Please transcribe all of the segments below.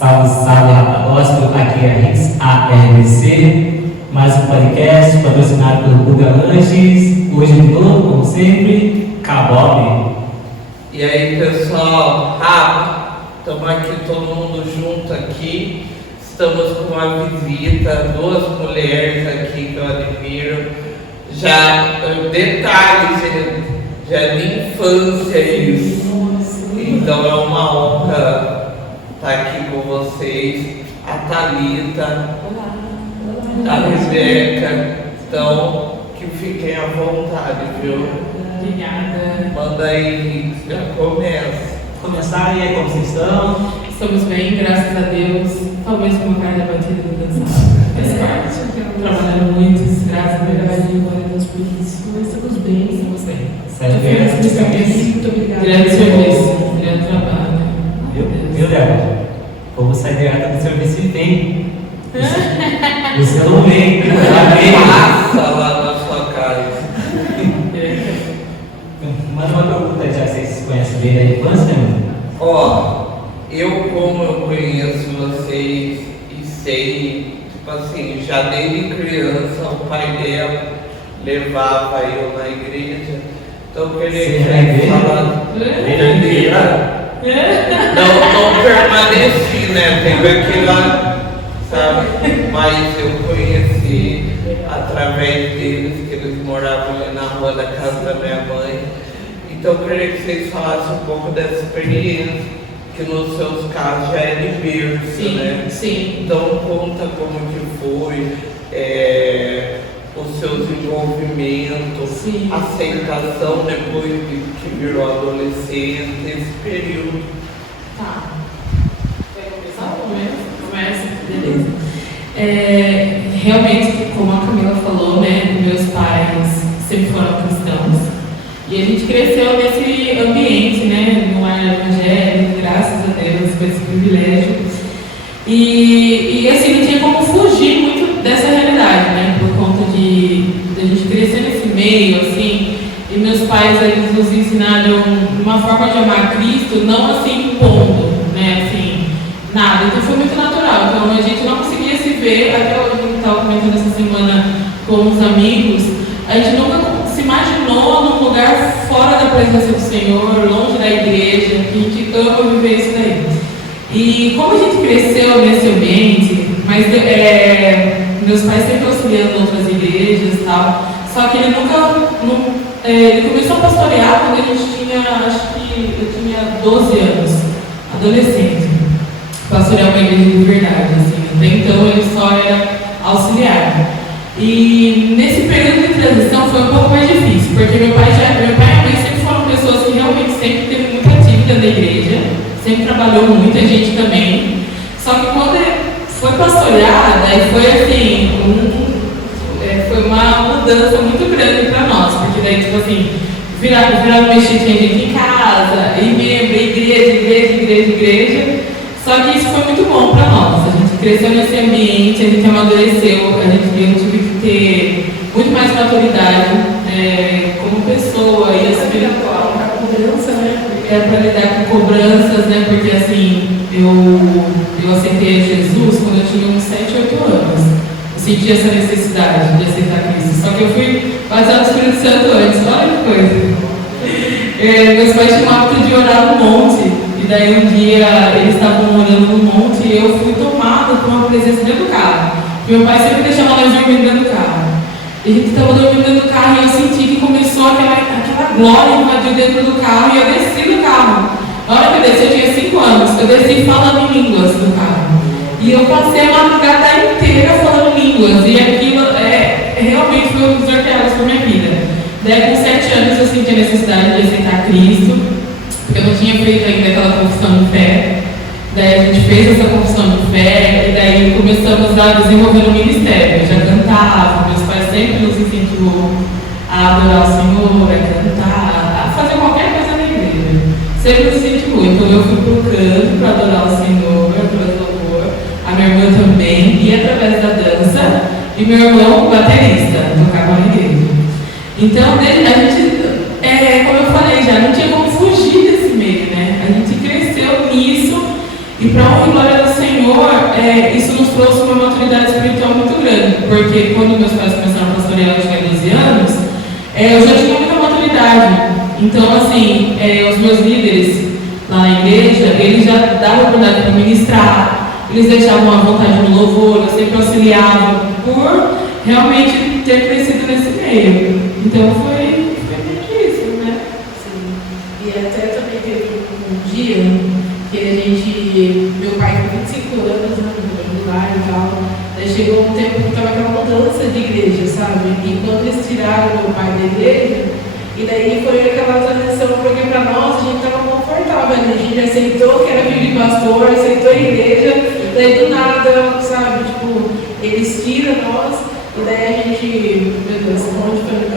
Salve, salve, Rapagóspel, aqui é a RBC, mais um podcast patrocinado pelo Guga Lanches, hoje de novo, como sempre, Cabob. E aí, pessoal, estamos aqui todo mundo junto aqui, estamos com uma visita, duas mulheres aqui que eu admiro, detalhes, já é de infância isso, então é uma honra estar aqui com vocês, a Thalita, a Rebeca, então que fiquem à vontade, viu? Obrigada. Manda aí, já começa. Começar aí, como vocês estão? Estamos bem, graças a Deus. Talvez com uma carga batida do cansado. Faz parte. Trabalhando muito, graças a Deus por isso. Mas estamos bem, estamos bem. Muito obrigada. Grande serviço, grande trabalho. Viu, Léo? Como sai direta do serviço e vem. Você não vem, ela vem. Passa lá na sua casa. Manda uma pergunta, já vocês se conhecem bem da infância, né? Ó, como eu conheço vocês e sei, tipo assim, já desde criança o pai dela levava eu na igreja, então eu queria falar. Não permaneci, né? Teve aquela, sabe? Mas eu conheci através deles, que eles moravam ali na rua da casa da minha mãe. Então eu queria que vocês falassem um pouco dessa experiência, que nos seus casos já é de berço, né? Sim. Então conta como que foi os seus envolvimentos, sim. aceitação depois de que virou adolescente, esse período. Tá. Quer começar? Começa. Beleza. Realmente, como a Camila falou, né, meus pais sempre foram cristãos. E a gente cresceu nesse ambiente, né, no ar evangélico, graças a Deus, com esse privilégio. E assim, não tinha como fugir muito dessa realidade, né, por conta de a gente crescer nesse meio, assim, e meus pais, eles nos ensinaram uma forma de amar Cristo, não assim, impondo, né, assim, nada. Então foi muito natural. Então a gente não conseguia se ver, até hoje a gente estava comentando essa semana com os amigos, a gente nunca se imaginou num lugar fora da presença do Senhor, longe da igreja, que a gente ama viver isso daí. E como a gente cresceu nesse ambiente, mas meus pais sempre auxiliando outras igrejas e tal, só que ele ele começou a pastorear quando a gente tinha, acho que eu tinha 12 anos, adolescente. Pastorear uma igreja de verdade, assim. Até então ele só era auxiliar. E nesse período de transição foi um pouco mais difícil, porque meu pai e a mãe sempre foram pessoas que realmente sempre teve muita dívida na igreja, sempre trabalhou muito, a gente também. Só que quando foi pastorear, daí foi assim, foi uma mudança muito grande para nós, porque daí, tipo assim, virava mexer, tinha gente em casa, e membro, igreja. Só que isso foi muito bom para nós. A gente cresceu nesse ambiente, a gente amadureceu, eu tive que ter muito mais maturidade como pessoa e espiritual. Para lidar com cobranças, né? Porque assim, eu aceitei Jesus quando eu tinha uns 7, 8 anos. Eu senti essa necessidade de aceitar Cristo. Só que eu fui baseado no Espírito Santo antes, olha que coisa. Meus pais tinham o hábito de orar no monte. E daí um dia eles estavam orando no monte e eu fui tomada por uma presença dentro do carro. Meu pai sempre deixava nós dormir dentro do carro. E a gente estava dormindo dentro do carro e eu senti que começou aquela glória invadir dentro do carro e eu desci do carro. Na hora que eu desci, eu tinha 5 anos, eu desci falando em línguas do carro. E eu passei a madrugada inteira falando línguas. E aquilo realmente foi um dos desafios para minha vida. Daí com 7 anos eu senti a necessidade de aceitar Cristo. Eu não tinha feito ainda aquela confissão de fé. Daí a gente fez essa confissão de fé e daí começamos a desenvolver um ministério. Eu já cantava, meus pais sempre nos incentivou a adorar o Senhor, a cantar, a fazer qualquer coisa na igreja. Sempre nos incentivou. Então eu fui para o canto para adorar o Senhor, através do louvor. A minha irmã também, e através da dança. E meu irmão, baterista, tocava na igreja. Então a gente, como eu falei já, não tinha como fugir desse meio, né? A gente cresceu nisso e para honra e glória do Senhor. isso nos trouxe uma maturidade espiritual muito grande, porque quando meus pais começaram a pastorear, eu tinha 12 anos, eu já tinha muita maturidade. Então, assim, os meus líderes lá na igreja, eles já davam oportunidade para ministrar, eles deixavam à vontade no louvor, eu sempre auxiliava por realmente ter crescido nesse meio. Então, foi difícil, né? Sim. E até também teve um dia que meu pai com 25 anos, né, no lar e tal, daí chegou um tempo que estava aquela mudança de igreja, sabe? E quando eles tiraram meu pai da igreja, e daí foi aquela transição, porque para nós a gente estava confortável, né? A gente aceitou que era filho de pastor, aceitou a igreja, daí do nada, sabe? Tipo, eles tiram nós, e daí a gente, meu Deus,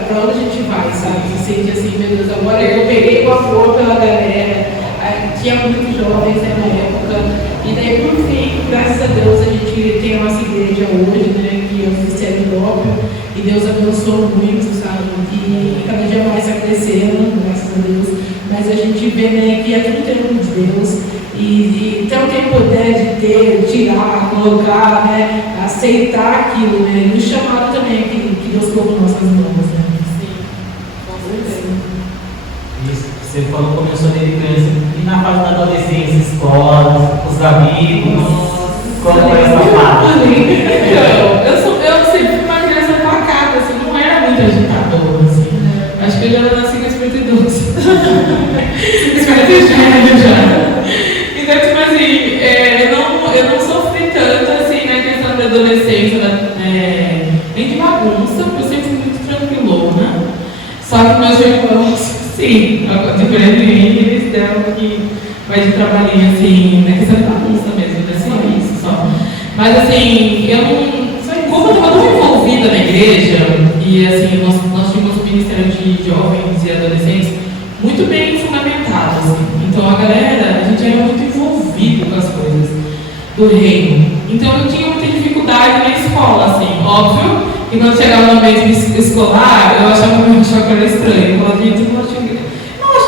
para onde a gente vai, sabe? Se sente assim, meu Deus, agora eu peguei o amor pela galera, tinha muitos jovens na época, e daí por fim, graças a Deus, a gente tem a nossa igreja hoje, né? Que é o Ministério Próprio, e Deus abençoou muito, sabe? E cada dia mais está crescendo, graças a Deus. Mas a gente vê, né, que é tudo tempo de Deus. E ter o tempo, né, de ter, tirar, colocar, né, aceitar aquilo, né? E o chamado também que Deus colocou nas nossas mãos, né? Sim, com certeza. Isso, você falou que começou desde criança. E na fase da adolescência, escola, os amigos, como foi essa fase? Então, eu sempre fui uma criança pacata, assim, não era muito agitadora, assim. Acho que eu já nasci com 52. 52 já. Então, tipo assim, eu não sofri tanto, assim, na questão da adolescência, nem de bagunça, porque eu sempre fui muito tranquilona. Só que meus irmãos, sim, diferente de mim, eles deram que vai de trabalhinho, assim, na questão de bagunça mesmo, né? Só isso, só. Mas, assim, como eu estava muito envolvida na igreja, e, assim, nós tínhamos um ministério de jovens e adolescentes muito bem fundamentado, assim. Então, a galera, a gente era muito envolvido com as coisas do reino. Então, eu tinha muita dificuldade na escola, assim. Óbvio que quando chegava no ambiente escolar, eu achava que era estranho. Eu falava, gente, eu não acho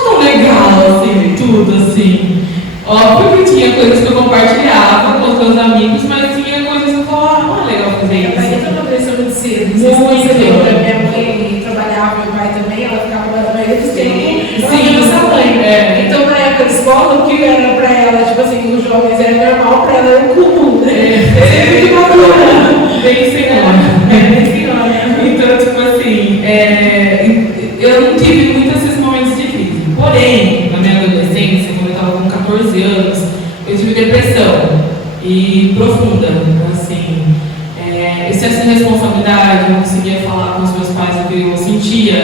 tão legal, assim, tudo, assim. Óbvio que tinha coisas que eu compartilhava com os meus amigos, mas tinha coisas que eu falava, não é legal fazer isso. Mas eu também cresceu muito cedo. Minha mãe trabalhava, meu pai também, ela ficava na maioria dos tempos. Sim, nossa mãe. Então, na época da escola, o que era pra ela, tipo assim, os jovens era normal, pra ela era comum, né? Sempre de uma turma. Bem senhora. Então, tipo assim, eu não tive muitos esses momentos de crise. Porém, na minha adolescência, quando eu estava com 14 anos, eu tive depressão. E profunda, assim. Excesso de responsabilidade, eu não conseguia falar com os meus pais o que eu sentia,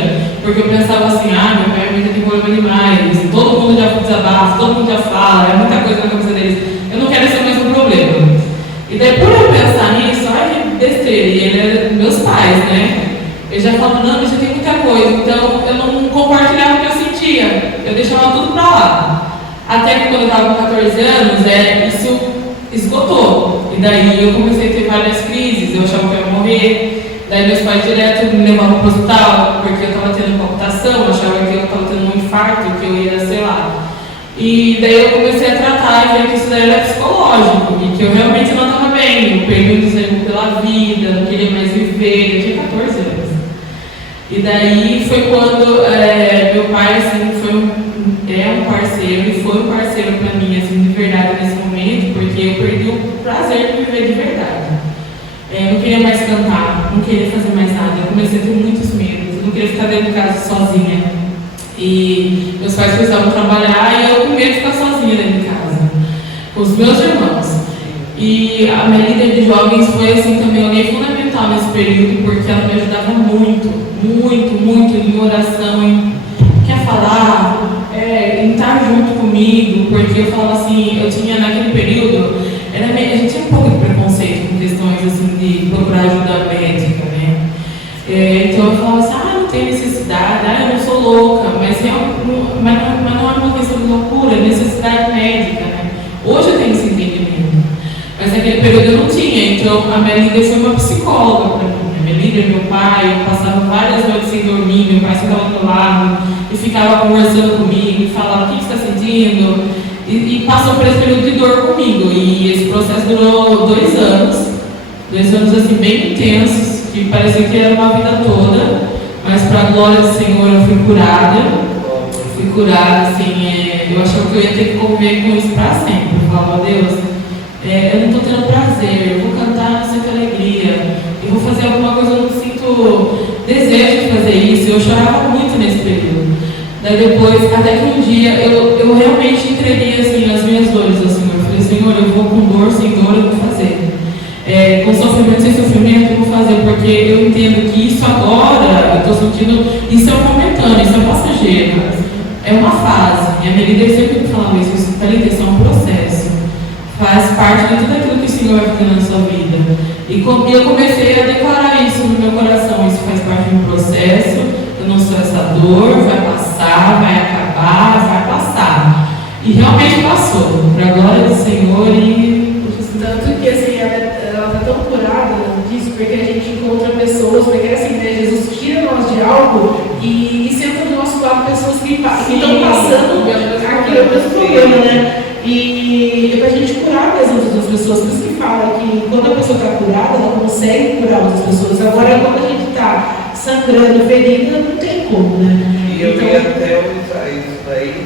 porque eu pensava assim, meu pai ainda tem problema demais, todo mundo já desabafa, todo mundo já fala, é muita coisa na cabeça deles, eu não quero esse mesmo problema. E daí, por eu pensar nisso, que besteira, e ele era meus pais, né? Eles já falavam, não, mas já tem muita coisa, então eu não compartilhava o que eu sentia, eu deixava tudo pra lá. Até que quando eu estava com 14 anos, isso esgotou. E daí eu comecei a ter várias crises, eu achava que eu ia morrer. Daí meus pais direto me levavam para o hospital, porque eu estava tendo palpitação, eu achava que eu estava tendo um infarto, que eu ia, sei lá. E daí eu comecei a tratar e ver que isso daí era psicológico, e que eu realmente não estava bem, eu perdi o desejo pela vida, não queria mais viver, eu tinha 14 anos. E daí foi quando meu pai, assim, é um parceiro, e foi um parceiro para mim, assim, de verdade nesse momento, porque eu perdi o prazer de viver de verdade. Eu não queria mais cantar, não queria fazer mais nada, eu comecei a ter muitos medos, eu não queria ficar dentro de casa sozinha. E meus pais precisavam trabalhar e eu com medo de ficar sozinha dentro de casa, com os meus irmãos. E a minha líder de jovens foi, assim, também alguém fundamental nesse período, porque ela me ajudava muito, muito, muito em oração, em quer falar, em estar junto comigo, porque eu falava assim, eu tinha naquele período, a gente tinha um pouco de preconceito com questões assim de procurar ajuda médica, né? Então eu falava assim, não tem necessidade, eu não sou louca, mas não é uma questão de loucura, é necessidade médica, né? Hoje eu tenho esse entendimento, mas naquele período eu não tinha, então a minha líder foi uma psicóloga para mim. Minha líder, meu pai, eu passava várias noites sem dormir, meu pai ficava do meu lado e ficava conversando comigo, falava o que você está sentindo, E passou por esse período de dor comigo. E esse processo durou 2 anos. 2 anos assim, bem intensos, que parecia que era uma vida toda. Mas para a glória do Senhor eu fui curada. Fui curada, assim, eu achava que eu ia ter que conviver com isso para sempre. Eu falava, Deus, eu não estou tendo prazer, eu vou cantar, não sinto alegria. Eu vou fazer alguma coisa, eu não sinto desejo de fazer isso. Eu chorava muito nesse período. Daí depois, até que um dia, eu realmente entreguei assim, as minhas dores ao Senhor. Eu falei, Senhor, eu vou com dor, sem dor, eu vou fazer. Com sofrimento, sem sofrimento, eu vou fazer, porque eu entendo que isso agora, eu estou sentindo, isso é momentâneo, isso é passageiro. É uma fase. E a minha líder sempre me falava isso, isso é um processo. Faz parte de tudo aquilo que o Senhor vai fazendo na sua vida. E eu comecei a declarar isso no meu coração, isso faz parte de um processo, eu não sou essa dor, vai passar, vai acabar, vai passar. E realmente passou, para a glória do Senhor e... Tanto que assim, ela está tão curada disso, porque a gente encontra pessoas, porque assim, né, Jesus tira nós de algo e senta do nosso lado pessoas que estão passando aquele mesmo problema, né? E é para a gente curar mesmo as outras pessoas, por isso que fala que quando a pessoa está curada, ela consegue curar outras pessoas. Agora, quando a gente está sangrando, ferida, não tem como, né? E eu ia até usar isso daí,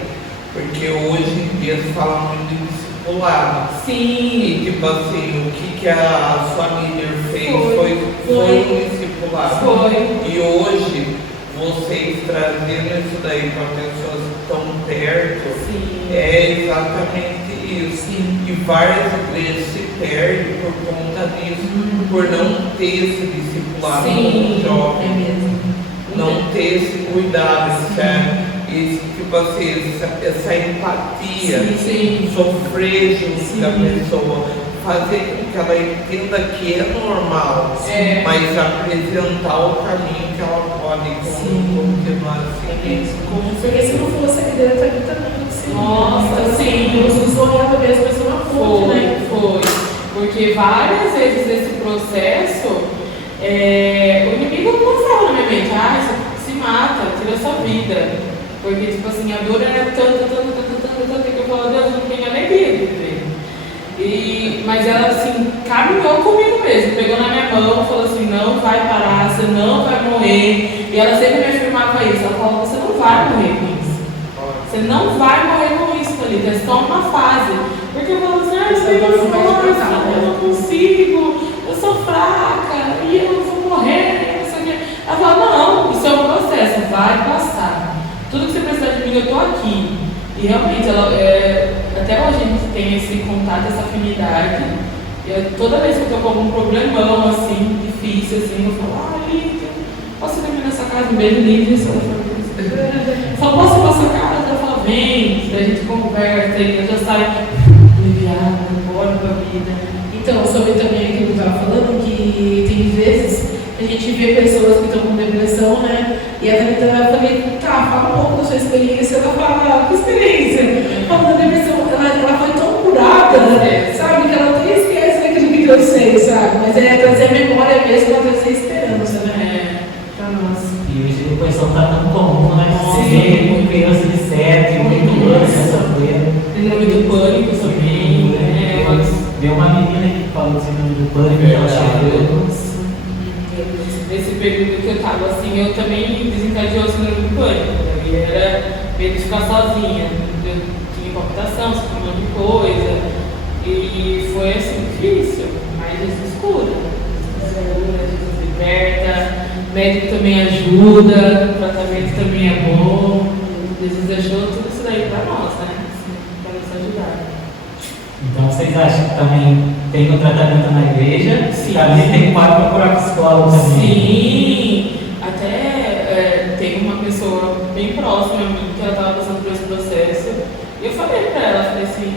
porque hoje em dia se fala muito de discipulado. Sim. E tipo assim, o que a família fez foi um discipulado. Foi. E hoje, vocês trazendo isso daí para pessoas que estão perto, Sim. é exatamente isso. Sim. E várias igrejas se perdem por conta disso, por não ter esse discipulado Sim, com o jovem. é mesmo. Não ter esse cuidado, esse, tipo assim, essa empatia, Sim. sofrer junto Sim. da pessoa, fazer com que ela entenda que é normal, mas apresentar o caminho que ela pode continuar seguindo. Porque se não fosse a igreja, também Nossa, sim. Jesus olhava mesmo, mas uma fonte, né? Foi. Porque várias vezes nesse processo, o inimigo passava na minha mente, se mata, tira a sua vida. Porque, tipo assim, a dor era tanta, que eu falava, Deus, não tenho alegria de viver. Mas ela, assim, caminhou comigo mesmo, pegou na minha mão, falou assim, não vai parar, você não vai morrer. E ela sempre me afirmava isso, ela falava, você não vai morrer com isso. Você não vai morrer com isso, Thalita, é só uma fase. Porque eu falava assim, eu não consigo, eu sou fraca, e eu vou morrer, não sei o quê. Ela falava, não, isso é um processo, vai passar. Tudo que você precisar de mim, eu estou aqui. E realmente, até hoje a gente tem esse contato, essa afinidade. Toda vez que eu estou com algum problemão, assim, difícil, assim, eu falo, Lívia, posso dormir nessa casa? Um beijo, Lívia. Eu falo, posso ir pra sua casa? Ela fala, vem, daí a gente conversa, e eu já saio aliviada, embora pra vida. Então, sobre também aquilo que eu estava falando, que tem vezes a gente vê pessoas que estão com depressão, né? E a Thalita, eu falei, fala um pouco da sua experiência. Ela fala, que experiência? Falando da depressão, ela foi tão curada, sabe? Que ela até esquece daquilo que Deus fez, sabe? Mas é trazer a memória mesmo, ela trazer esperança, né? Pra nós. E hoje a depressão está tão comum, né? Você vê com criança de 7, 8 anos essa coisa. Síndrome do pânico também. Deu uma menina que falou de síndrome do pânico, que ela chegou. Nesse período que eu estava assim, eu também desencadeou a síndrome do pânico. E era medo de ficar sozinha. Eu tinha palpitação, sofri um monte de coisa. E foi assim, difícil. Mas Jesus cura. Jesus liberta. Médico também ajuda. O tratamento também é bom. Jesus deixou tudo isso daí para nós, né? Para nos ajudar. Então vocês acham que também tem o tratamento na igreja? Sim. Também tem quadro para curar psicólogo também? Sim, até tem uma pessoa bem próxima a mim que ela estava passando por esse processo. E eu falei para ela, falei assim,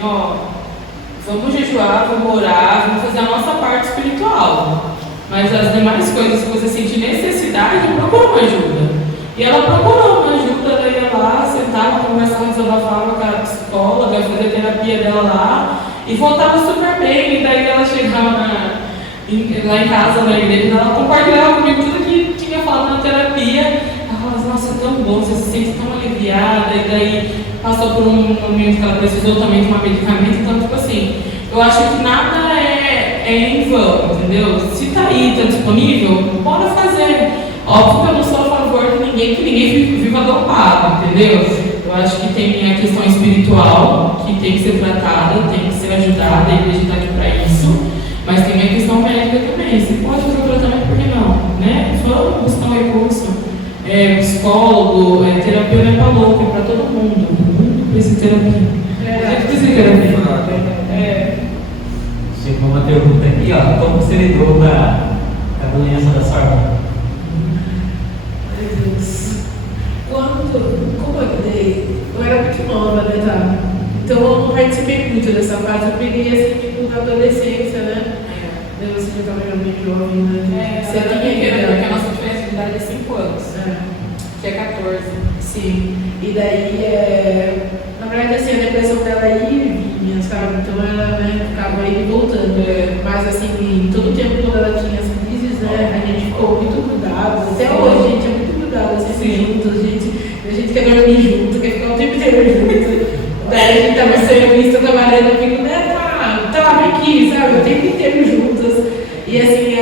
vamos jejuar, vamos orar, vamos fazer a nossa parte espiritual. Mas as demais coisas que você sentir necessidade, procura uma ajuda. E ela procurou uma ajuda, ela ia lá, sentava, conversava, desabafava com a psicóloga, fazia a terapia dela lá. E voltava super bem, e daí ela chegava lá em casa, na igreja, ela compartilhava comigo tudo que tinha falado na terapia. Ela falava, nossa, tão bom, você se sente tão aliviada, e daí passou por um momento que ela precisou também tomar medicamento, então, tipo assim, eu acho que nada é em vão, entendeu? Se tá aí, tá disponível, bora fazer. Óbvio que eu não sou a favor de ninguém, que ninguém viva dopado, entendeu? Eu acho que tem a questão espiritual, que tem que ser tratada, tem que ser ajudada, a igreja está aqui para isso, mas tem a questão médica também. Você pode fazer o tratamento, por que não? Né? Vamos buscar um recurso. Psicólogo, terapia não é para louco, é para todo mundo. O mundo precisa de terapia. A gente precisa de terapia. Chegou uma pergunta aqui, ó. Como você lidou com a doença da sua irmã? Meu Deus. Como eu dei? Eu era muito nova, né, tá? Então eu não participei muito dessa fase. Eu peguei assim, tipo, na adolescência, né? Você já estava bem jovem, né? Você tinha que ver, porque a nossa diferença de idade é 5 anos, que é 14. Sim. E daí, na verdade, assim, a depressão dela aí vinha, sabe? Então ela, né, ficava aí voltando. Mas, assim, todo o tempo quando ela tinha as crises, né, a gente ficou muito grudado. Até hoje a gente é muito grudado, assim, juntos. A gente quer dormir junto, quer ficar o tempo inteiro junto. Daí a gente tava sendo vista trabalhando, eu fico, né, vem aqui, sabe? O tempo inteiro juntas. E assim,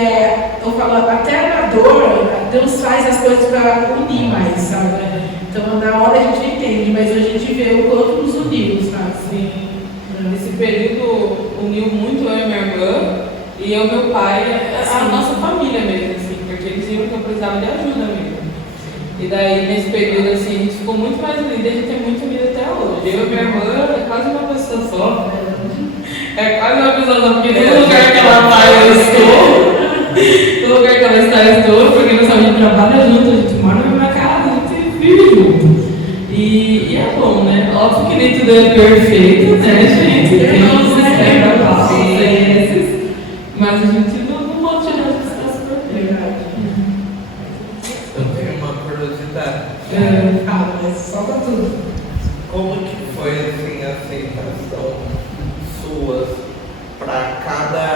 eu falo, até na dor, Deus faz as coisas para unir mais, sabe? Então, na hora a gente não entende, mas hoje a gente vê o quanto nos uniu, sabe? Sim. Nesse período uniu muito eu e minha irmã e eu e meu pai, a nossa família mesmo, assim, porque eles viram que eu precisava de ajuda mesmo. E daí, nesse período, assim, a gente ficou muito mais unida, a gente é muito unida até hoje. Eu e minha irmã é quase uma pessoa só. É quase uma pessoa só, porque todo lugar que ela vai, eu estou. Todo lugar que ela está, eu estou, porque nós a gente trabalha junto, a gente mora na mesma casa, a gente vive junto. E é bom, né? Óbvio que nem tudo é perfeito, né, gente? Tem mas a gente não pode tirar as pessoas por verdade. Eu tenho uma curiosidade. Mas solta tudo. Como que foi assim, a aceitação sua para cada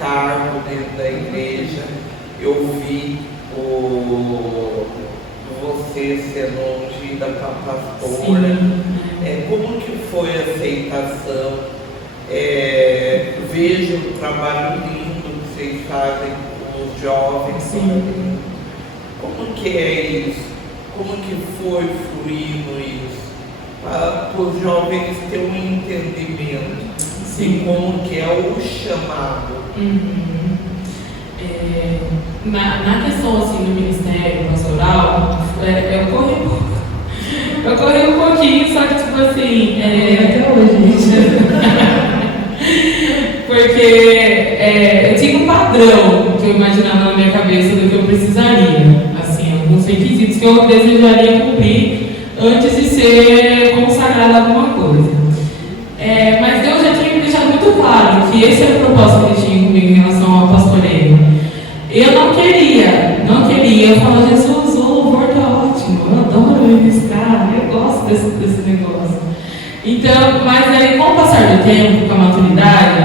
cargo dentro da igreja? Eu vi você sendo ungida para pastora. Como que foi a aceitação? Vejo o trabalho lindo que vocês fazem com os jovens. Sim. Como que é isso? Como que foi fluindo isso? Para os jovens terem um entendimento de como que é o chamado. Na questão assim, do ministério pastoral, eu corri um pouquinho, só que tipo assim, até hoje, gente. Porque eu tinha um padrão que eu imaginava na minha cabeça do que eu precisaria, assim, alguns requisitos que eu desejaria cumprir antes de ser consagrada a alguma coisa. Mas Deus já tinha me deixado muito claro que esse era o propósito que ele tinha comigo em relação ao pastoreio. Eu não queria. Eu falava, Jesus, o louvor tá ótimo, eu adoro ministrar, eu gosto desse negócio. Então, mas aí, com o passar do tempo, com a maturidade,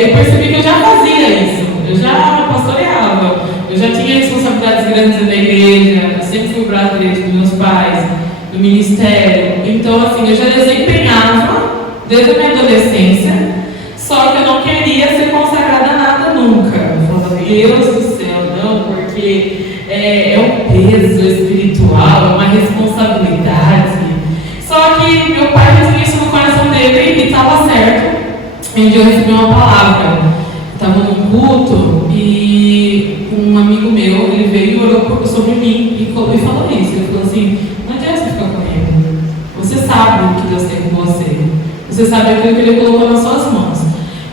eu percebi que eu já fazia isso, eu já pastoreava, eu já tinha responsabilidades grandes na igreja, eu sempre fui o braço direito dos meus pais, do ministério. Então, assim, eu já desempenhava desde a minha adolescência, só que eu não queria ser consagrada a nada nunca. Eu falava, Deus do céu, não, porque é um peso espiritual, é uma responsabilidade. Só que meu pai já tinha isso no coração dele e estava certo. Um dia eu recebi uma palavra. Eu estava num culto e um amigo meu, ele veio e orou sobre mim e falou isso. Ele falou assim, não adianta você ficar correndo. Você sabe o que Deus tem com você. Você sabe aquilo que Ele colocou nas suas mãos.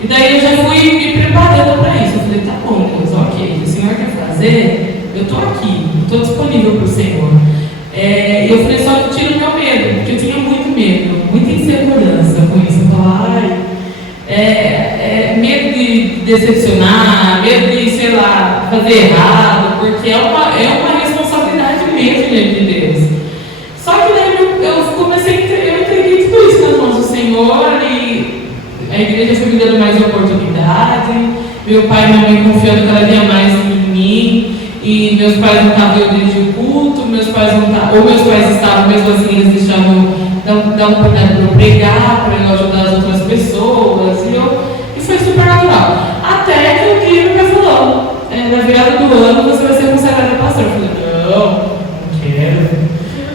E daí eu já fui me preparando para isso. Eu falei, tá bom, Deus, ok. O Senhor quer fazer? Eu estou aqui, estou disponível para o Senhor. E eu falei, só que tira o meu medo, porque eu tinha muito medo, muita insegurança com isso. Eu falava, medo de decepcionar, medo de, sei lá, fazer errado, porque é uma responsabilidade mesmo diante de Deus. Só que daí eu comecei, eu entreguei tudo isso nas mãos do Senhor e a igreja foi me dando mais oportunidade, meu pai e minha mãe confiando cada dia mais em mim, e meus pais não estavam eu desde o culto, meus pais não estavam, ou meus pais estavam, mesmo assim eles deixavam, dar oportunidade para eu pregar, para eu ajudar as outras pessoas, e foi super natural. Até que um dia meu pai falou, na virada do ano você vai ser consagrada pastor. Eu falei, não quero.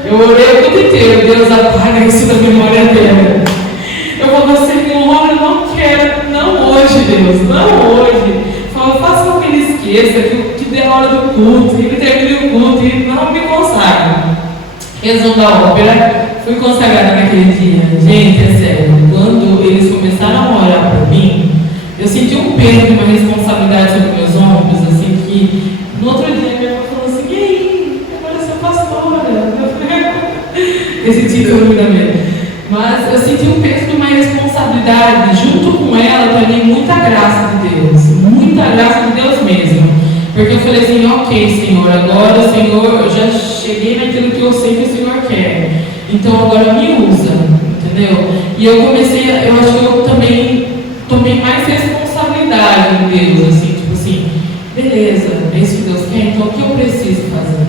Eu orei o tempo inteiro, Deus apaga isso da memória dela. Eu falei, Senhor, eu não quero, não hoje, Deus, não hoje. Faça com que ele esqueça, que dê a hora do culto, que ele termine o culto e não me consagre. Resumo da ópera, fui consagrada naquele dia. Gente, é sério, quando eles começaram a orar por mim, eu senti um peso de uma responsabilidade sobre meus ombros, assim, que no outro dia minha irmã falou assim, e aí, agora eu sou pastora. Esse título me dá medo. Mas eu senti um peso de uma responsabilidade, junto com ela também muita graça de Deus, muita graça de Deus mesmo. Porque eu falei assim, ok, Senhor, agora, Senhor, eu já cheguei naquilo que eu sei que o Senhor quer. Então agora me usa, entendeu? E eu comecei, eu acho que eu também tomei mais responsabilidade em Deus, assim, tipo assim, beleza, é isso que Deus quer, então o que eu preciso fazer?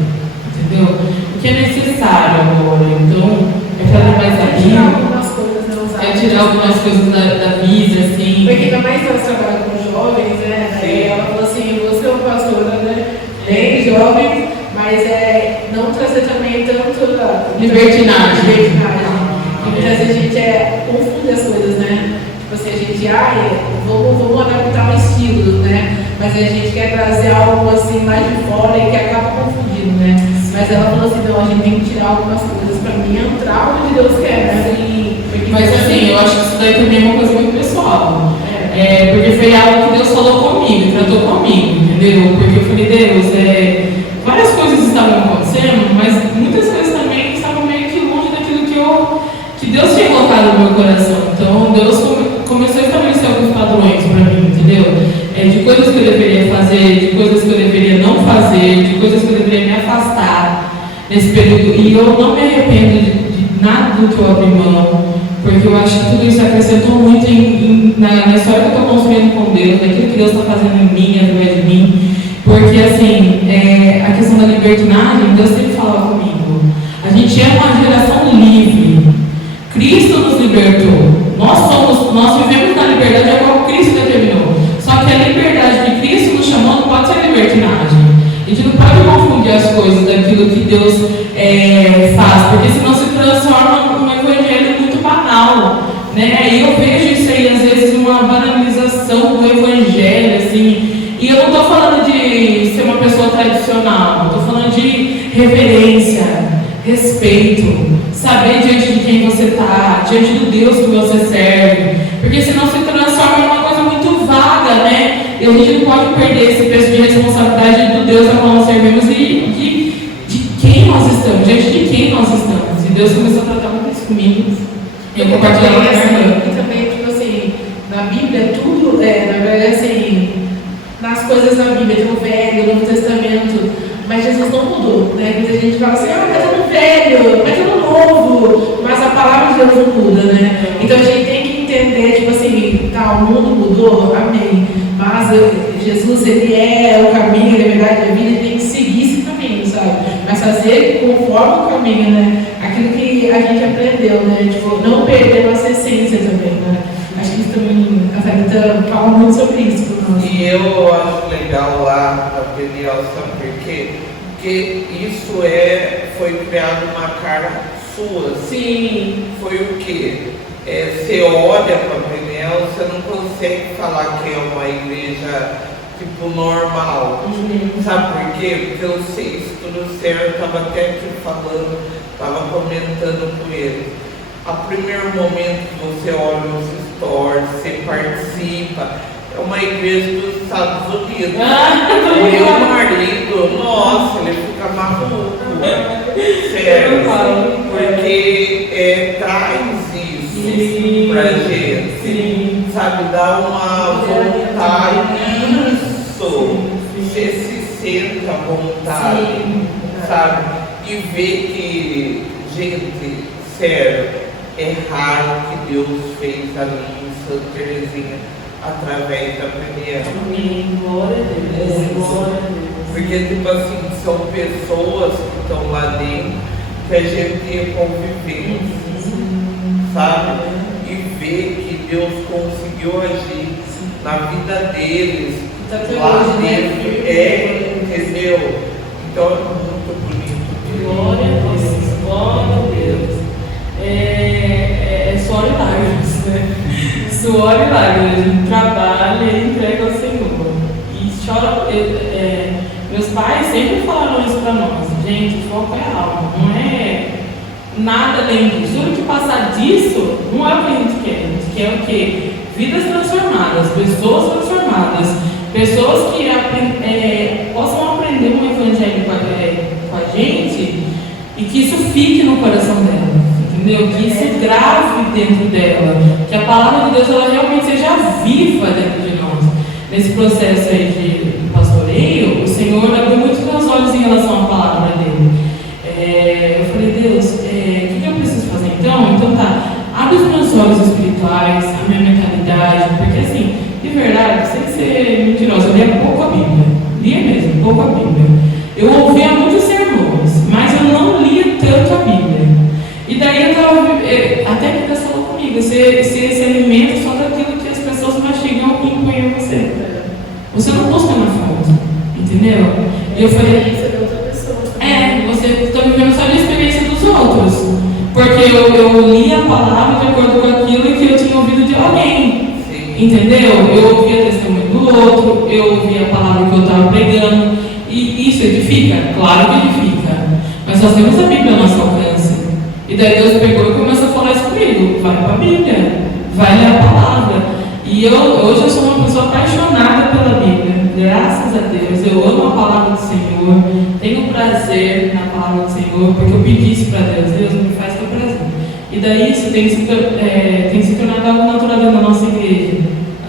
Entendeu? O que é necessário agora? Então, é fazer mais a tirar vida, algumas coisas, não usar. é tirar algumas coisas da vida, assim. Porque ainda mais nós trabalhamos com jovens, né? Daí ela falou assim, você é uma pastora, né? Bem jovem, mas não trazer também tanto Libertinagem. E muitas vezes a gente confunde as coisas, né? Tipo assim, a gente, vamos adaptar o estilo, né? Mas a gente quer trazer algo assim mais de fora e que acaba confundindo, né? Mas ela falou assim, não, a gente tem que tirar algumas coisas para mim entrar onde Deus quer, né? Mas assim, eu acho que isso daí também é uma coisa muito pessoal. Porque foi algo que Deus falou comigo, tratou comigo, entendeu? Porque eu falei, Deus, várias coisas estavam acontecendo, mas muitas coisas também estavam meio que longe daquilo que Deus tinha colocado no meu coração. Então Deus começou a estabelecer alguns padrões para mim, entendeu? De coisas que eu deveria fazer, de coisas que eu deveria não fazer, de coisas que eu deveria me afastar nesse período. E eu não me arrependo de nada do que eu abri mão, porque eu acho que tudo isso acrescentou muito na história que eu estou construindo com Deus, naquilo que Deus está fazendo em mim, através de mim. Porque assim, a questão da libertinagem, Deus sempre falava comigo. A gente é uma geração livre. Cristo nos libertou. Nós vivemos na liberdade a qual Cristo determinou. Só que a liberdade que Cristo nos chamou não pode ser libertinagem. A gente não pode confundir as coisas daquilo que Deus faz, porque senão se transforma num evangelho muito banal, né? E eu vejo isso aí, às vezes, uma banalização do evangelho, assim. E eu não estou falando de ser uma pessoa tradicional, estou falando de reverência, respeito, saber diante de quem você está, diante do Deus que você serve, porque senão se transforma em uma coisa muito vaga, né? E a gente não pode perder esse peso de responsabilidade do Deus a qual nós servimos e de quem nós estamos, diante de quem nós estamos. E Deus começou a tratar muito isso comigo, e eu compartilhava com a minha irmã. E também, tipo assim, na Bíblia, tudo, na verdade, assim, nas coisas da Bíblia, tem o Velho, o Novo Testamento, mas Jesus não mudou, né? Muita gente fala assim, mas é no Velho, mas é no Novo, mas a palavra de Deus não muda, né? Então a gente tem que entender, tipo assim, o mundo mudou, amém, mas Jesus, ele é o caminho, ele é a verdade da vida, ele tem que seguir esse caminho, sabe? Mas fazer conforme o caminho, né? Aquilo que a gente aprendeu, né? Tipo, não perder a nossa essência também, né? Acho que isso também, a Thalita fala muito sobre isso por nós. E eu acho legal lá a opinião, sabe por quê? Porque isso foi criado uma cara sua. Sim. Foi o quê? Você olha para a Peniel, você não consegue falar que é uma igreja tipo normal. Sabe por quê? Porque eu sei isso tudo certo, estava até aqui falando, estava comentando com ele. A primeiro momento que você olha os stories, você participa, é uma igreja dos Estados Unidos. O meu marido, nossa, ele fica maluco. Sério, porque traz isso pra gente. Sim. Sabe, dá uma vontade. Isso. Você se senta à vontade. Sabe? E vê que, gente, sério, é raro que Deus fez ali em Santa Terezinha através da Premiere. Amém. Glória a Deus. Glória a Deus. Porque, tipo assim, são pessoas que estão lá dentro que a gente tem convivência, sabe? E ver que Deus conseguiu agir na vida deles, lá dentro, entendeu? Então é muito bonito. Glória a Deus. Glória a Deus. É suor e lágrimas, né? Suor e lágrimas. A gente trabalha e entrega ao Senhor. E chora. Meus pais sempre falaram isso para nós. Gente, o foco é a alma, não é nada além disso. Tudo que passar disso não é o que a gente quer. A gente quer o quê? Vidas transformadas, pessoas transformadas, pessoas que possam aprender um evangelho com a gente e que isso fique no coração dela, entendeu? Que isso grave dentro dela, que a palavra de Deus ela realmente seja viva dentro de nós. Nesse processo aí de pastoreio, o Senhor abriu muito meus olhos em relação à palavra dele. Eu falei, Deus, o que eu preciso fazer então? Então tá, abre os meus olhos espirituais, a minha mentalidade, porque assim, de verdade, sem ser mentirosa, eu lia pouco a Bíblia, lia mesmo, pouco a Bíblia. Eu ouvia muitos sermões, mas eu não lia tanto a Bíblia. E daí eu estava, até que Deus falou comigo, você se alimenta só daquilo que as pessoas mastigam e impõem a você. Você não busca na fonte, entendeu? E eu falei, você está vivendo só a experiência dos outros. Porque eu li a palavra de acordo com aquilo que eu tinha ouvido de alguém. Entendeu? Eu ouvia testemunho do outro, eu ouvia a palavra que eu estava pregando. E isso edifica? Claro que edifica. Mas nós temos a Bíblia ao nosso alcance. E daí Deus pegou e começou a falar isso comigo. Vai para a Bíblia, vai ler a palavra. E hoje eu sou uma pessoa apaixonada pela Bíblia. Graças a Deus. Eu amo a palavra do Senhor. Tenho prazer na palavra do Senhor. Porque eu pedi isso para Deus. Deus me faz ter prazer. E daí isso tem se tornado algo natural dentro da nossa igreja.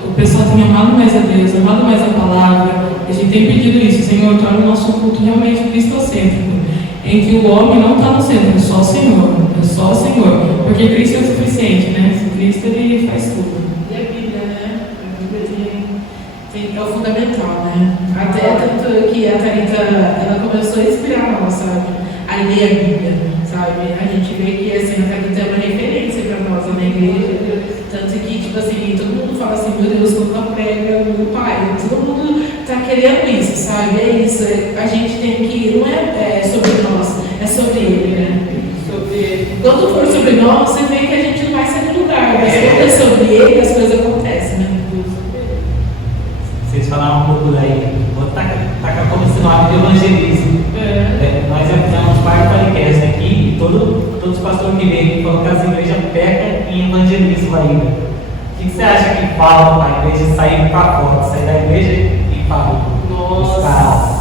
O pessoal tem amado mais a Deus, amado mais a palavra. A gente tem pedido isso. Senhor, torna o nosso culto realmente cristocêntrico. Em que o homem não está no centro, é só o Senhor. É só o Senhor. Porque Cristo é o suficiente, né? Cristo ele faz tudo. E a Bíblia, né? A Bíblia é o fundamental, né? Até tanto que a Thalita, ela começou a inspirar nós, sabe? A ler a Bíblia, sabe? A gente vê que assim, a Thalita é uma referência para nós na igreja. Tanto que, tipo assim, todo mundo fala assim, meu Deus, quando ela prega, meu pai, todo mundo tá querendo isso, sabe? É isso. A gente tem que, não é sobre nós, é sobre ele, né? Quando for sobre nós, você vê que a gente não vai sair do lugar, mas quando é sobre ele, as coisas acontecem, né? Vocês falaram um pouco daí, vou tacar como sinônimo de evangelismo. Nós já fizemos parte do podcast aqui e todos os pastores que vêm aqui falam que as igrejas pecam em evangelismo ainda. O que você acha que fala para a igreja sair para fora, sair da igreja e para os caras?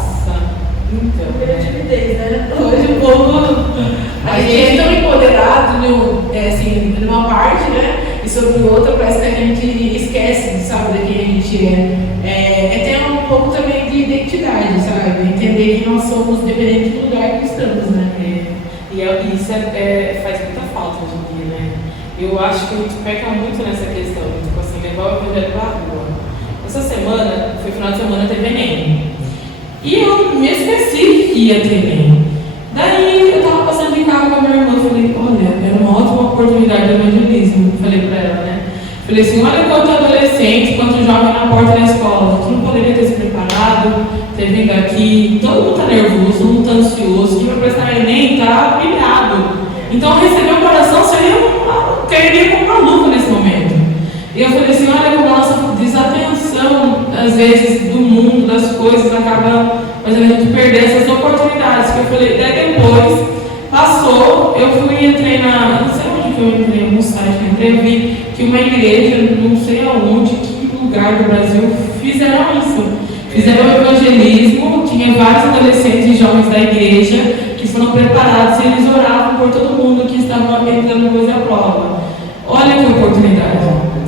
Então, criatividade, né? Hoje o povo, a gente é tão empoderado numa parte, né? E sobre outra parece que a gente esquece, sabe, de quem a gente é. Ter um pouco também de identidade, sabe? Entender que nós somos dependentes do lugar que estamos, né? E isso faz muita falta hoje em dia, né? Eu acho que a gente peca muito nessa questão, tipo assim, levar o evangelho para a rua. Essa semana, foi final de semana, teve Enem. E eu me esqueci que ia ter Enem. Daí eu tava passando de carro com a minha irmã e falei, olha, era uma ótima oportunidade de evangelismo. Falei pra ela, né? Falei assim, olha quanto adolescente, quanto jovem na porta da escola. A gente não poderia ter se preparado, ter vindo aqui. Todo mundo tá nervoso, todo mundo tá ansioso. Quem vai prestar Enem tá pilhado. Então receber o coração cairia como uma luta nesse momento. E eu falei assim, olha como a nossa desatenção, às vezes, do mundo, das coisas, acaba fazendo a gente perder essas oportunidades. Que eu falei, daí depois, passou, eu entrei não sei onde que eu entrei, no site, eu vi que uma igreja, não sei aonde, que lugar do Brasil, fizeram isso. Fizeram o evangelismo, tinha vários adolescentes e jovens da igreja que foram preparados e eles oravam por todo mundo que estava americano coisa à prova. Olha que oportunidade,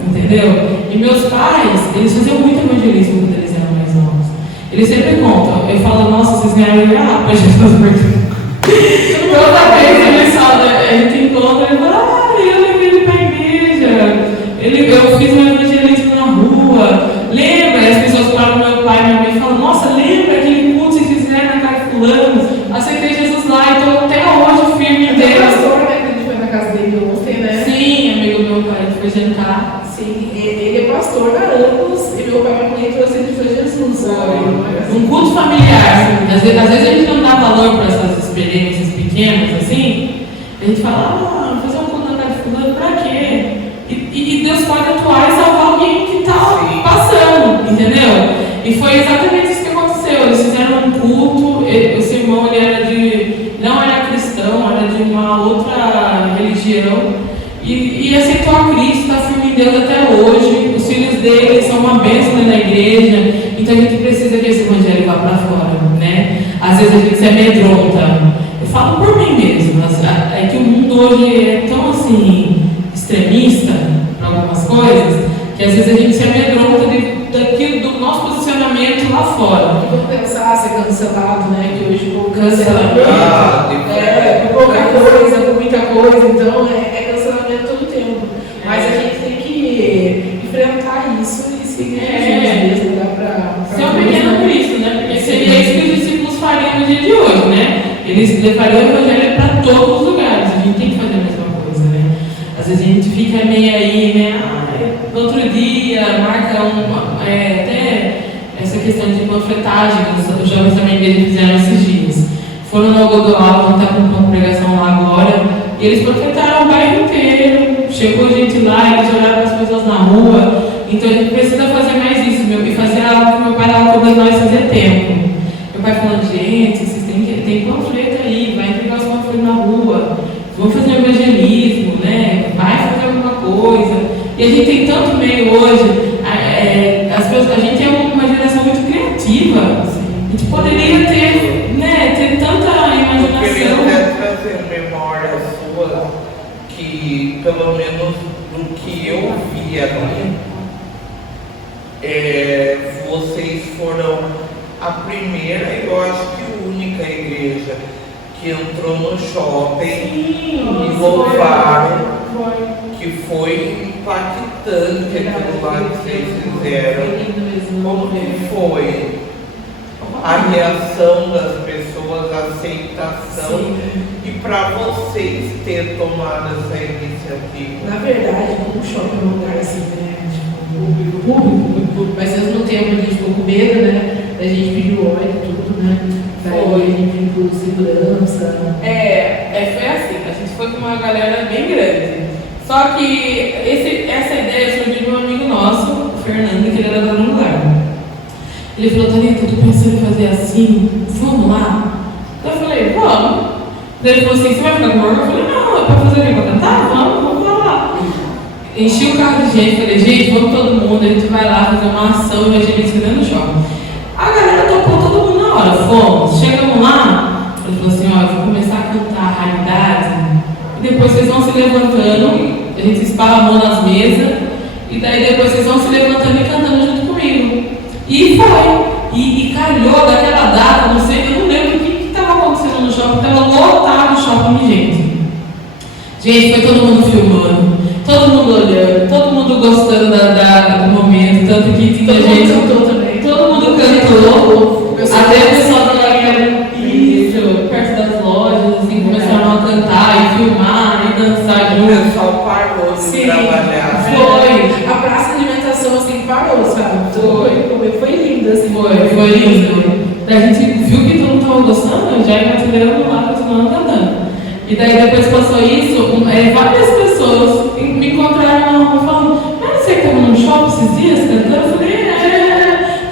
entendeu? E meus pais, eles faziam muito evangelismo quando eles eram mais novos. Eles sempre contam, eu falo, nossa, vocês ganharam para Jesus, porque toda vez eles falam, a gente encontra e fala, eu levei ele para a igreja, eu fiz um evangelismo na rua, pastor há anos e meu pai e minha mãe trouxe ele para Jesus, sabe? Um culto familiar. Às vezes a gente não dá valor para essas experiências pequenas, assim. A gente fala, fazer um culto na casa de fulano, pra quê? E Deus pode atuar e salvar alguém que está passando, entendeu? E foi exatamente isso que aconteceu. Eles fizeram um culto, esse irmão ele não era cristão, era de uma outra religião, e aceitou a Cristo, está firme em Deus até hoje. Os filhos dele são uma bênção na igreja, então a gente precisa que esse evangelho vá para fora, né? Às vezes a gente se amedronta. Eu falo por mim mesmo, mas é que o mundo hoje é tão assim extremista para algumas coisas, que às vezes a gente se amedronta daquilo do nosso posicionamento lá fora. Vamos pensar ser cancelado, né? Que hoje o povo cancela Cancelamento. por pouca coisa, por muita coisa, então é cancelamento todo o tempo. Mas a gente tem que enfrentar isso e seguir Jesus mesmo, dá pra ser um pequeno Cristo, né? Porque seria isso que os discípulos fariam no dia de hoje, né? Eles levariam o evangelho para todos os lugares. A gente tem que fazer a mesma coisa, né? Às vezes a gente fica meio aí, né? No outro dia, marca até essa questão de panfletagem que os jovens da minha igreja fizeram esses dias. Foram no Algodoal, a gente está com uma pregação lá agora, e eles panfletaram o bairro inteiro. Chegou gente lá, eles olharam as pessoas na rua. Então a gente precisa fazer mais isso, e fazer algo que meu pai estava cobrando nós fazer tempo. Meu pai falando, gente, vocês tem panfleto aí, vai entregar os panfletos na rua, vamos fazer evangelismo, né? Vai fazer alguma coisa. E a gente tem tanto meio hoje, a gente é uma geração muito criativa. A gente poderia ter tanta imaginação. Eu queria até trazer memória sua que, pelo menos do que eu vi aqui, vocês foram a primeira, eu acho que única igreja que entrou no shopping e louvaram, que foi impactante aquilo lá que vocês fizeram. Como que foi a reação das pessoas, a aceitação? Sim. E para vocês ter tomado essa iniciativa? Na verdade, como o shopping é um lugar assim, né? Público, mas ao mesmo tempo a gente ficou com medo, né? A gente pediu óleo e tudo, né? Daí a gente pediu segurança. Foi assim, a gente foi com uma galera bem grande. Só que essa ideia surgiu de um amigo nosso, o Fernando, que ele era dono do lugar. Ele falou, Thalita, eu tô pensando em fazer assim, vamos lá? Eu falei, vamos. Daí ele falou assim, você vai ficar com orgulho? Eu falei, não, é pra fazer o quê? Pra cantar? Vamos lá. Enchi o carro de gente, falei, gente, vamos todo mundo, a gente vai lá fazer uma ação evangelística dentro do shopping. A galera topou todo mundo na hora, fomos, chegamos lá, ele falou assim, ó, eu vou começar a cantar a raridade, e depois vocês vão se levantando, a gente espalha a mão nas mesas, e daí depois vocês vão se levantando e cantando junto comigo. E foi, e calhou daquela data, não sei, eu não lembro o que estava acontecendo no shopping, estava lotado o shopping de gente. Gente, foi todo mundo filmando, todo mundo olhando, todo mundo gostando do momento, tanto que tinha gente. Todo mundo cantou, até o pessoal da galera, isso, perto das lojas, assim, começaram a cantar e filmar e dançar O junto. pessoal parou de trabalhar. Foi. A praça de alimentação assim parou, sabe? Foi lindo, assim. Foi lindo. Daí a gente viu que todo mundo estava gostando, já ia acelerando lá, continuando cantando. E daí depois passou isso, várias pessoas me encontraram na rua falando, mas você que estava no shopping esses dias cantando? Eu falei,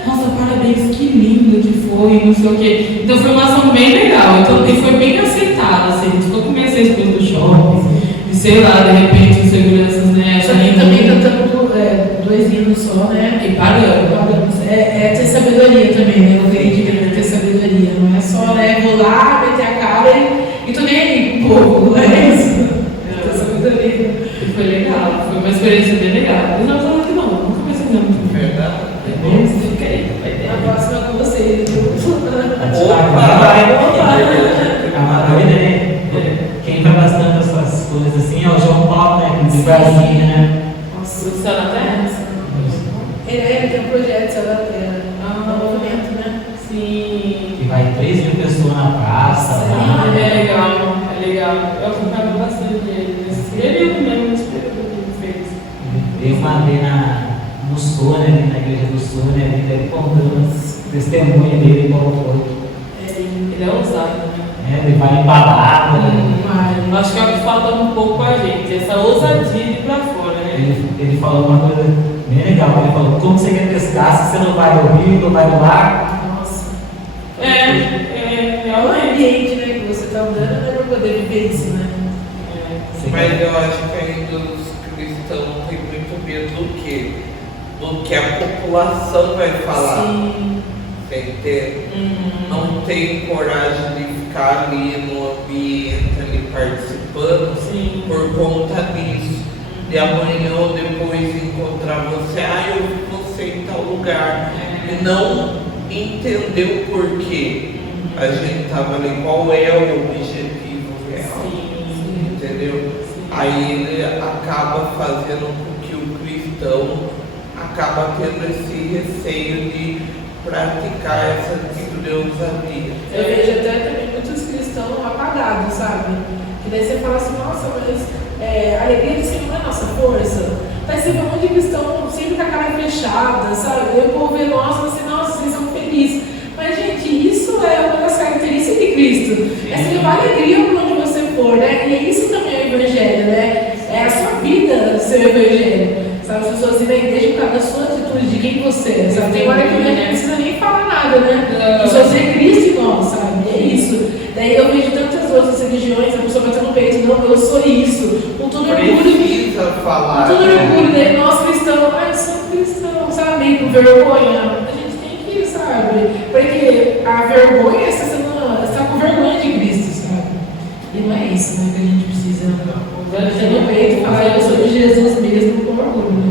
nossa, parabéns, que lindo que foi, não sei o quê. Então foi uma ação bem legal, e foi bem aceitada, assim, a gente ficou com meio essa coisa do shopping, e sei lá, de repente os seguranças, né, Só que também cantamos 2 hinos só, né? e paramos. É ter sabedoria também, né? Eu vejo de igreja ter sabedoria, não é só, né, vou lá, meter a cara e tô nem aí com o povo, não é isso? Ter sabedoria. E foi legal, foi uma experiência bem legal. Mas nós falamos que não, nunca mais fizemos. Verdade. Você fica aí, vai ter. A próxima é com vocês, viu? É uma doida, né? Quem faz bastante essas coisas assim é o João Paulo, né? De Brasília, né? Nossa, Produção na terra? ele tem um projeto, sei lá, movimento, né? Sim. Que vai 3 mil pessoas na praça. Lá, É legal. Eu acompanho bastante ele nesse período mesmo, nesse período que ele fez. Eu mandei no Sul, né? Na igreja do Sul, né? Ele contando as testemunhas dele como foi. Ele é ousado, né? Ele vai em balada, Eu acho que é o que falta um pouco com a gente, essa ousadia de ir pra fora, né? Ele falou uma coisa bem legal. Ele falou: como você quer pescar se você não vai no rio, não vai no mar? Nossa. É É o o ambiente, né, que você está andando, não é para poder viver isso, né? Mas eu acho que ainda os cristãos têm muito medo do que a população vai falar. Sim. Não tem coragem de ficar ali no ambiente, ali participando. Sim. Por conta disso. De amanhã ou depois encontrar você, eu vi você em tal lugar. E não entender o porquê a gente estava ali, qual é o objetivo real. Sim. Entendeu? Aí ele acaba fazendo com que o cristão acaba tendo esse receio de praticar essa tipo de ousadia. Eu vejo até também muitos cristãos apagados, sabe? Que daí você fala assim, nossa, mas a alegria do Senhor é nossa força. Daí você vê um monte de cristão sempre com a cara fechada, sabe? Daí o povo vê, nossa, vocês são felizes. Mas, gente, isso é uma das características de Cristo. É você levar alegria por onde você for, né? E isso também é o Evangelho, né? É a sua vida ser o Evangelho. Sabe, as pessoas irem na igreja por causa da sua atitude, de quem você é, sabe? Tem hora que a gente não precisa nem falar nada, né? Só ser Cristo em nós, sabe? É isso. Daí eu vejo tantas outras religiões, a pessoa batendo no peito, não, eu sou isso, com todo orgulho. Precisa falar. Com todo orgulho, daí nós cristãos, eu sou cristão, sabe? Com vergonha. A gente tem que ir, sabe? Porque a vergonha, você está com vergonha de Cristo, sabe? E não é isso, né? Que a gente precisa bater no peito e falar, eu sou de Jesus mesmo, com orgulho, né?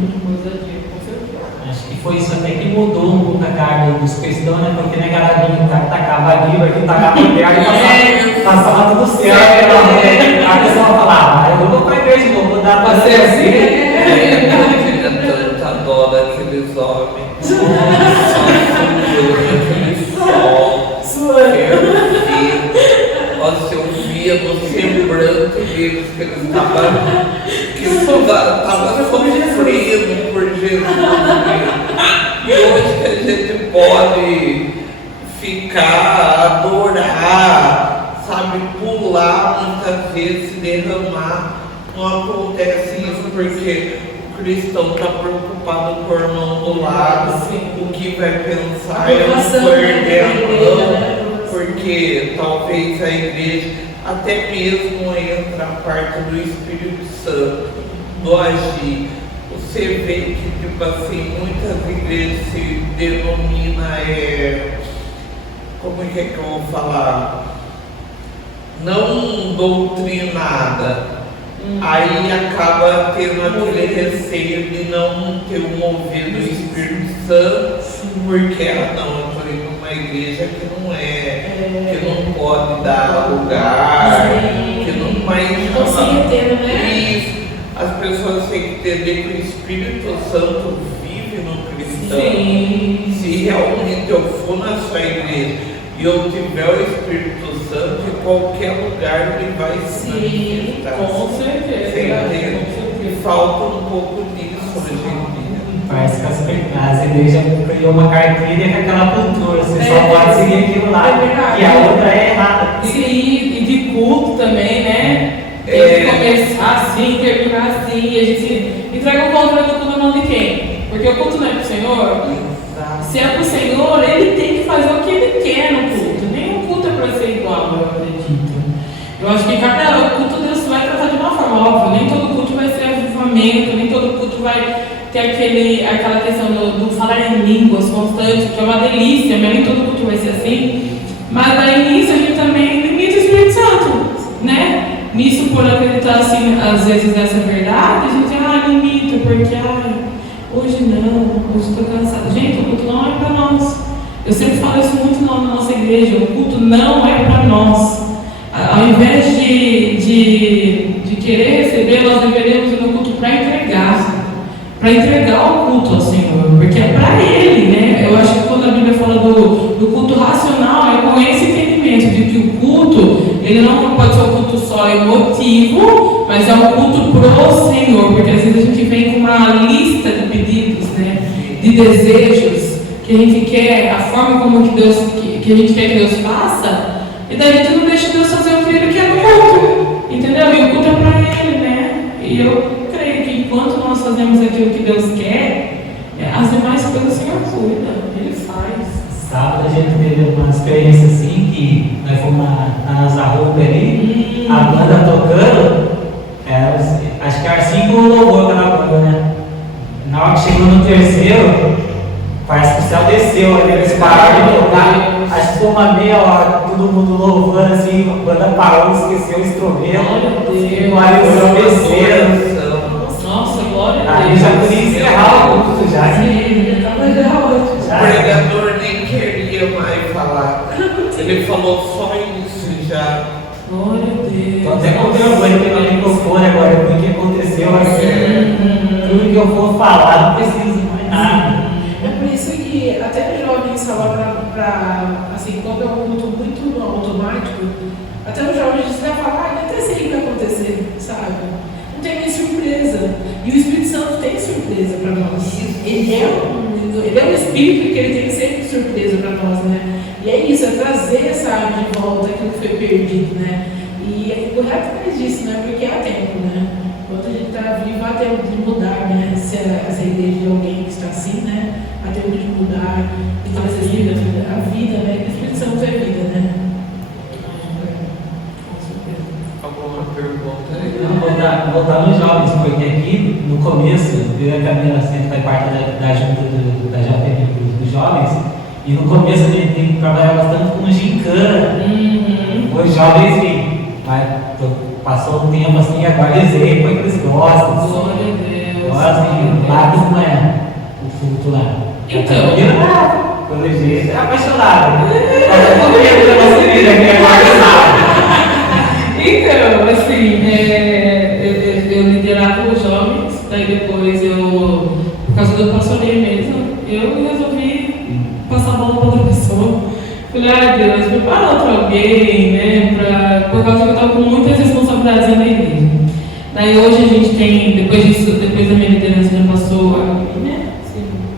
Acho que foi isso até que mudou um pouco a carga dos cristãos, né? Porque na Garadinha o cara tacava a Bíblia, que tacava a perna e passava tudo certo. A pessoa falava, eu vou para a igreja, vou dar para ser assim. Eu tinha tanta dó daqueles homens. Aquele sol perfeito. Nossa, eu via no semblante deles que eles estavam sofrendo por Jesus. E hoje que a gente pode ficar, adorar, sabe, pular muitas vezes, se derramar, não acontece isso porque o cristão está preocupado com o irmão do lado, o que vai pensar, eu não vou erguer a mão, porque talvez a igreja, até mesmo entra a parte do Espírito Santo, do agir. Você vê que, tipo assim, muitas igrejas se denomina, como é que eu vou falar? Não doutrinada. Aí acaba tendo aquele receio de não ter o mover do Espírito Santo, porque não, eu estou indo numa igreja que não que não pode dar lugar, que não vai né? As pessoas têm que entender que o Espírito Santo vive no cristão. Sim. Se realmente eu for na sua igreja e eu tiver o Espírito Santo, em qualquer lugar ele vai se manifestar. Com certeza. Você entende? E falta um pouco disso hoje em dia. Parece que as igrejas criou uma cartilha com aquela cultura, você só pode seguir aquilo lá, e a outra é errada. E de culto também, né? Tem que começar assim, terminar assim, e a gente entrega o controle do culto na mão de quem? Porque o culto não é pro Senhor. Se é pro Senhor, ele tem que fazer o que ele quer no culto. Nenhum culto é para ser igual, eu acredito. Eu acho que cada culto Deus vai tratar de uma forma óbvia. Nem todo culto vai ser avivamento, nem todo culto vai ter aquela questão do falar em línguas constante, que é uma delícia, mas nem todo culto vai ser assim. Mas aí nisso a gente também limita o Espírito Santo, né? Nisso, por acreditar assim, às vezes nessa verdade, a gente limita, porque hoje não, hoje estou cansado. Gente, o culto não é para nós. Eu sempre falo isso muito na nossa igreja, o culto não é para nós. Ao invés de querer receber, nós deveríamos ir no culto para entregar o culto ao Senhor, porque é para Ele, né? Eu acho que quando a Bíblia fala do culto racional, é com esse entendimento de que o culto, ele não pode ser um culto só emotivo, mas é um culto pro Senhor, porque às vezes a gente vem com uma lista de pedidos, né? De desejos que a gente quer, a forma como que a gente quer que Deus faça, e daí a gente não deixa Deus fazer o que Ele quer no culto, entendeu? E o culto é para Ele, né? E eu creio que enquanto nós fazemos aquilo que Deus quer, as demais coisas o Senhor cuida, Ele faz. Sábado a gente teve uma experiência assim que nós fomos na Zarrupa ali, a banda tocando, acho que era 5 louvor cada banda, né? Na hora que chegou no terceiro, parece que o céu desceu ali, eles pararam de tocar, acho que foi uma meia hora, todo mundo louvando assim, a banda parou, esqueceu o instrumento, o Alisson desceram. Nossa, glória a Aí Deus. já podia encerrar o culto já. O pregador nem queria mais falar. Ele falou só isso já. Glória a Deus. Estou até contando ele pelo microfone agora, depois do que aconteceu aqui. Tudo que eu for falar, não preciso mais nada. É por isso que até os jovens falam assim, quando é um culto muito automático, até os jovens dizem, até sei o que vai acontecer, sabe? Não tem nem surpresa. E o Espírito Santo tem surpresa para nós. Ele é um Espírito que ele tem sempre surpresa para nós, né? E é isso, é trazer, sabe, de volta aquilo que foi perdido, né? E é correto atrás disso, né? Porque há tempo, né? Enquanto a gente está vivo, há tempo de mudar, né? Essa igreja de alguém que está assim, né? Há tempo de mudar, de trazer a vida, né? O Espírito Santo é vida, né? Alguma pergunta aí? Não, voltar nos jovens, porque aqui no começo, eu e a Camila sempre faz parte da junta da JPM dos jovens, e no começo a gente trabalhava bastante com gincana, os jovens vinham, mas passou um tempo assim, agora eles veem, foi que eles gostam. Glória a Deus. Gostam, lá como é o culto lá. Então, pelo jeito, é apaixonado. Mas por que a nossa vida aqui é apaixonada? Então, assim, eu liderava os jovens, daí depois por causa do pastoreio mesmo, eu resolvi passar a bola para outra pessoa. Falei, Deus, prepara outro alguém, né, por causa que eu estava com muitas responsabilidades na igreja. Daí hoje a gente tem, depois da minha liderança já passou a Gabi, né?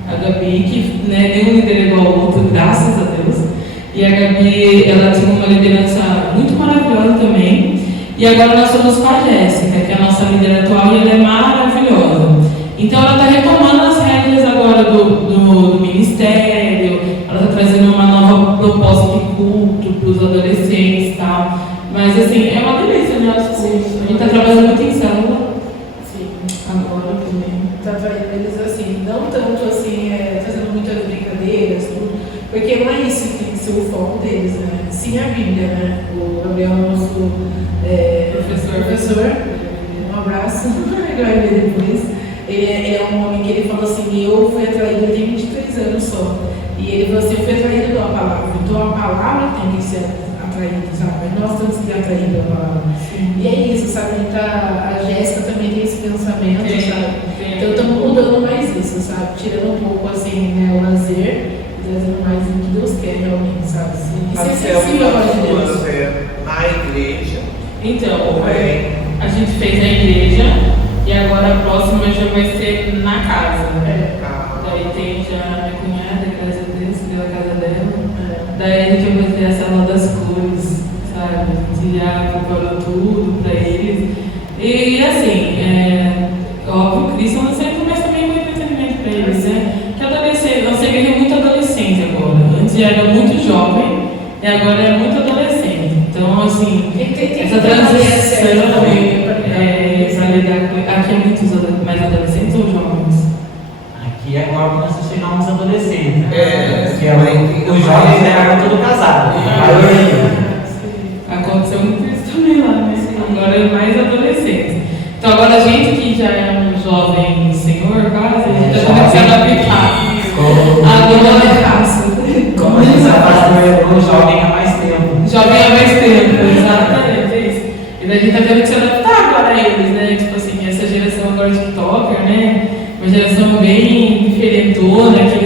A Gabi, que nenhum líder é igual ao outro, graças a Deus. E a Gabi, ela tinha uma liderança muito maravilhosa também. E agora nós somos com a Jéssica, que é a nossa líder atual, e ela é maravilhosa. Então ela está retomando as rédeas agora do ministério, ela está trazendo uma nova proposta de culto para os adolescentes e tal. Mas assim, é uma delícia, né? A gente está trabalhando muito em célula. Sim. Agora também. Tá vendo eles assim, não tanto assim, fazendo muitas brincadeiras, tudo, porque não é isso que tem que ser o foco deles, né? Sim, a Bíblia, né? O Gabriel, nosso professor, um abraço, ele vai ver depois. Ele é um homem que ele falou assim, eu fui atraído, ele tem 23 anos só, e ele falou assim, eu fui atraído pela palavra, então a palavra tem que ser atraída, sabe? Nós temos que ser atraídos pela palavra. E é isso, sabe? A Jéssica também tem esse pensamento, sabe? Então estamos mudando mais isso, sabe? Tirando um pouco assim, né, o lazer e trazendo mais o que Deus quer realmente, sabe? E ser sensível à voz de Deus. Na igreja. Então, a gente fez na igreja e agora a próxima já vai ser na casa. Daí tem já minha cunhada, graças a Deus, que deu a casa dela. Daí a gente vai fazer a sala das cores, sabe? A gente já preparou tudo para eles. E assim, óbvio, o Cristo é um centro, mas também muito entretenimento para eles, né? Que adolescente, nossa igreja é muito adolescente agora. Antes era muito jovem e agora é muito adolescente. Então, assim, essa transição para lidar com. Aqui é muitos mais adolescentes ou jovens? Aqui agora começa a chegar uns adolescentes, né? Que os jovens eram todos casados. Aconteceu muito isso também lá, né? Agora é mais adolescentes. Então agora a gente que já é um jovem senhor, quase, a gente já começa a adaptar. Agora é fácil. Como a gente afastou o jovem há mais tempo. Jovem há mais tempo, exatamente, é isso. E daí a gente tá tendo que se adaptar agora a eles, né? Tipo assim, essa geração agora TikToker, né? Uma geração bem diferentona, que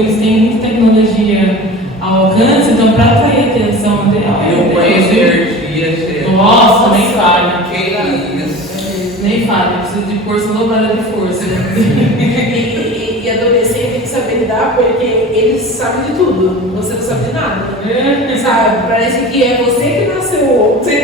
eles têm muita tecnologia ao alcance, então para atrair a atenção dela. Eu conheço energia, gente. Nossa, nem fala. Que isso? Nem fala, precisa de força dobrada de força. E adolescente tem que saber lidar lidar porque eles sabem de tudo, você não sabe de nada. Sabe? Parece que é você que nasceu ontem e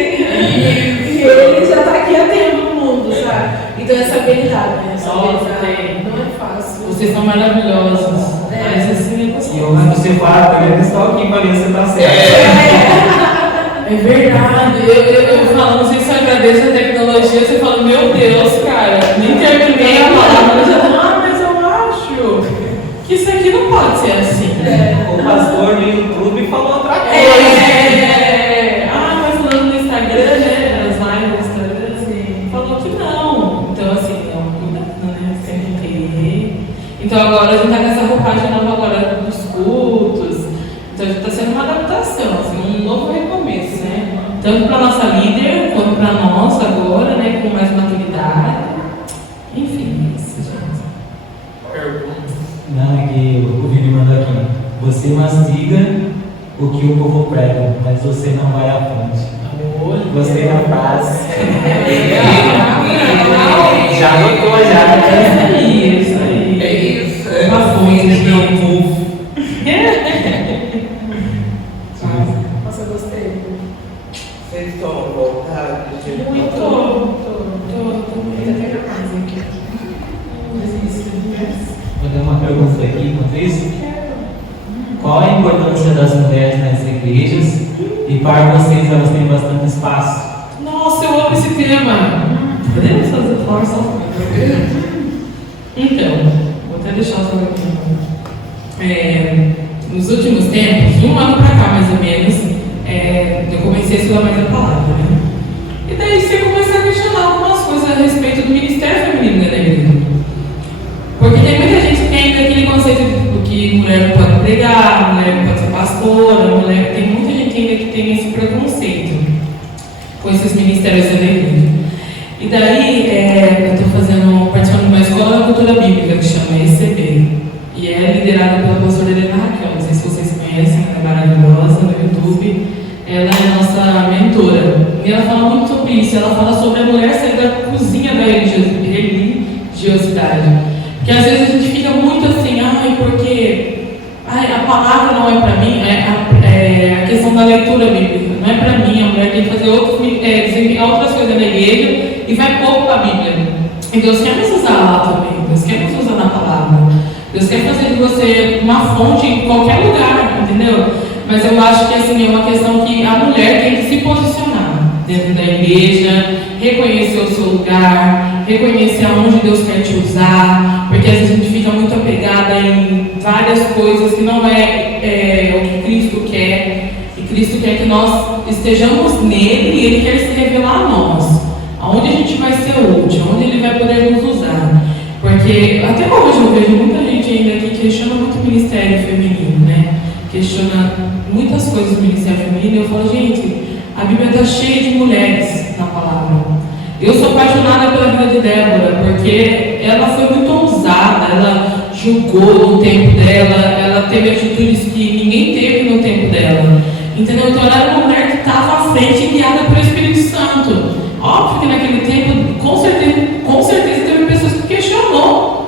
ele já tá aqui há tempo no mundo, sabe? Então é saber lidar, né? Nossa, Não é fácil. Vocês são maravilhosos. Mas assim, E eu, quando você fala, eu estou aqui para ver se tá certo. é verdade. Eu falo, não sei se eu agradeço a tecnologia, você fala, meu Deus, cara, nem terminei a palavra, já mas eu acho que isso aqui não pode ser assim. O pastor no YouTube falou outra coisa. Mas falando no Instagram, né? As lives do Instagram, assim, falou que não. Então, assim, não, cuidado, né? Sempre tem. Então, agora a gente tá com essa roupagem nova agora dos cultos. Então, a gente tá sendo uma adaptação, assim, um novo recomeço, né? Tanto para nossa líder, quanto para nós agora, né? Com mais maturidade. Enfim, isso, gente. Pergunta. Não, é que o Vini mandou aqui. Você mastiga o que o povo prega, mas você não vai à fonte. Gostei da frase. Já anotou, já. É isso aí. É isso, é Uma fonte de meu povo. Nossa, gostei. Vocês estão voltados? Muito. Ainda pega mais aqui. Vou dar uma pergunta aqui enquanto isso. Qual a importância das mulheres nas igrejas? E para vocês, elas têm bastante espaço. Nossa, eu amo esse tema. Podemos fazer força? Então, vou até deixar só aqui. Nos últimos tempos, um ano pra cá mais ou menos, eu comecei a estudar mais a palavra, né? E daí você começa a questionar algumas coisas a respeito do ministério feminino da igreja. Porque tem muita gente que tem ainda aquele conceito de que mulher não pode pregar, mulher não pode ser pastora, tem muita gente ainda que tem esse preconceito com esses ministérios da igreja. E daí, eu estou participando de uma escola de cultura bíblica que chama ECB. E é liderada pela pastora Helena Raquel. Não sei se vocês conhecem, ela é maravilhosa no YouTube. Ela é nossa mentora. E ela fala muito sobre isso. Ela fala sobre a mulher sair da cozinha da religiosidade. Porque às vezes a gente fica muito assim, porque a palavra não é para mim, a questão da leitura bíblica. Não é para mim, a mulher tem que fazer outras coisas na igreja e vai pouco para a Bíblia. E Deus quer nos usar lá também. Deus quer nos usar na palavra. Deus quer fazer de você uma fonte em qualquer lugar, entendeu? Mas eu acho que assim, é uma questão que a mulher tem que se posicionar dentro da igreja, reconhecer o seu lugar, reconhecer aonde Deus quer te usar, porque às vezes a gente fica muito apegada em várias coisas que não é o que Cristo quer. E Cristo quer que nós estejamos nele e Ele quer se revelar a nós. Aonde a gente vai ser útil, aonde Ele vai poder nos usar. Porque até hoje eu vejo muita gente ainda que questiona muito o ministério feminino, né? Questiona muitas coisas do ministério feminino e eu falo, gente, a Bíblia está cheia de mulheres na palavra. Eu sou apaixonada pela vida de Débora, porque ela foi muito ousada, ela julgou no tempo dela, ela teve atitudes que ninguém teve no tempo dela. Entendeu? Então ela era uma mulher que estava à frente e guiada pelo Espírito Santo. Óbvio que naquele tempo, com certeza teve pessoas que questionou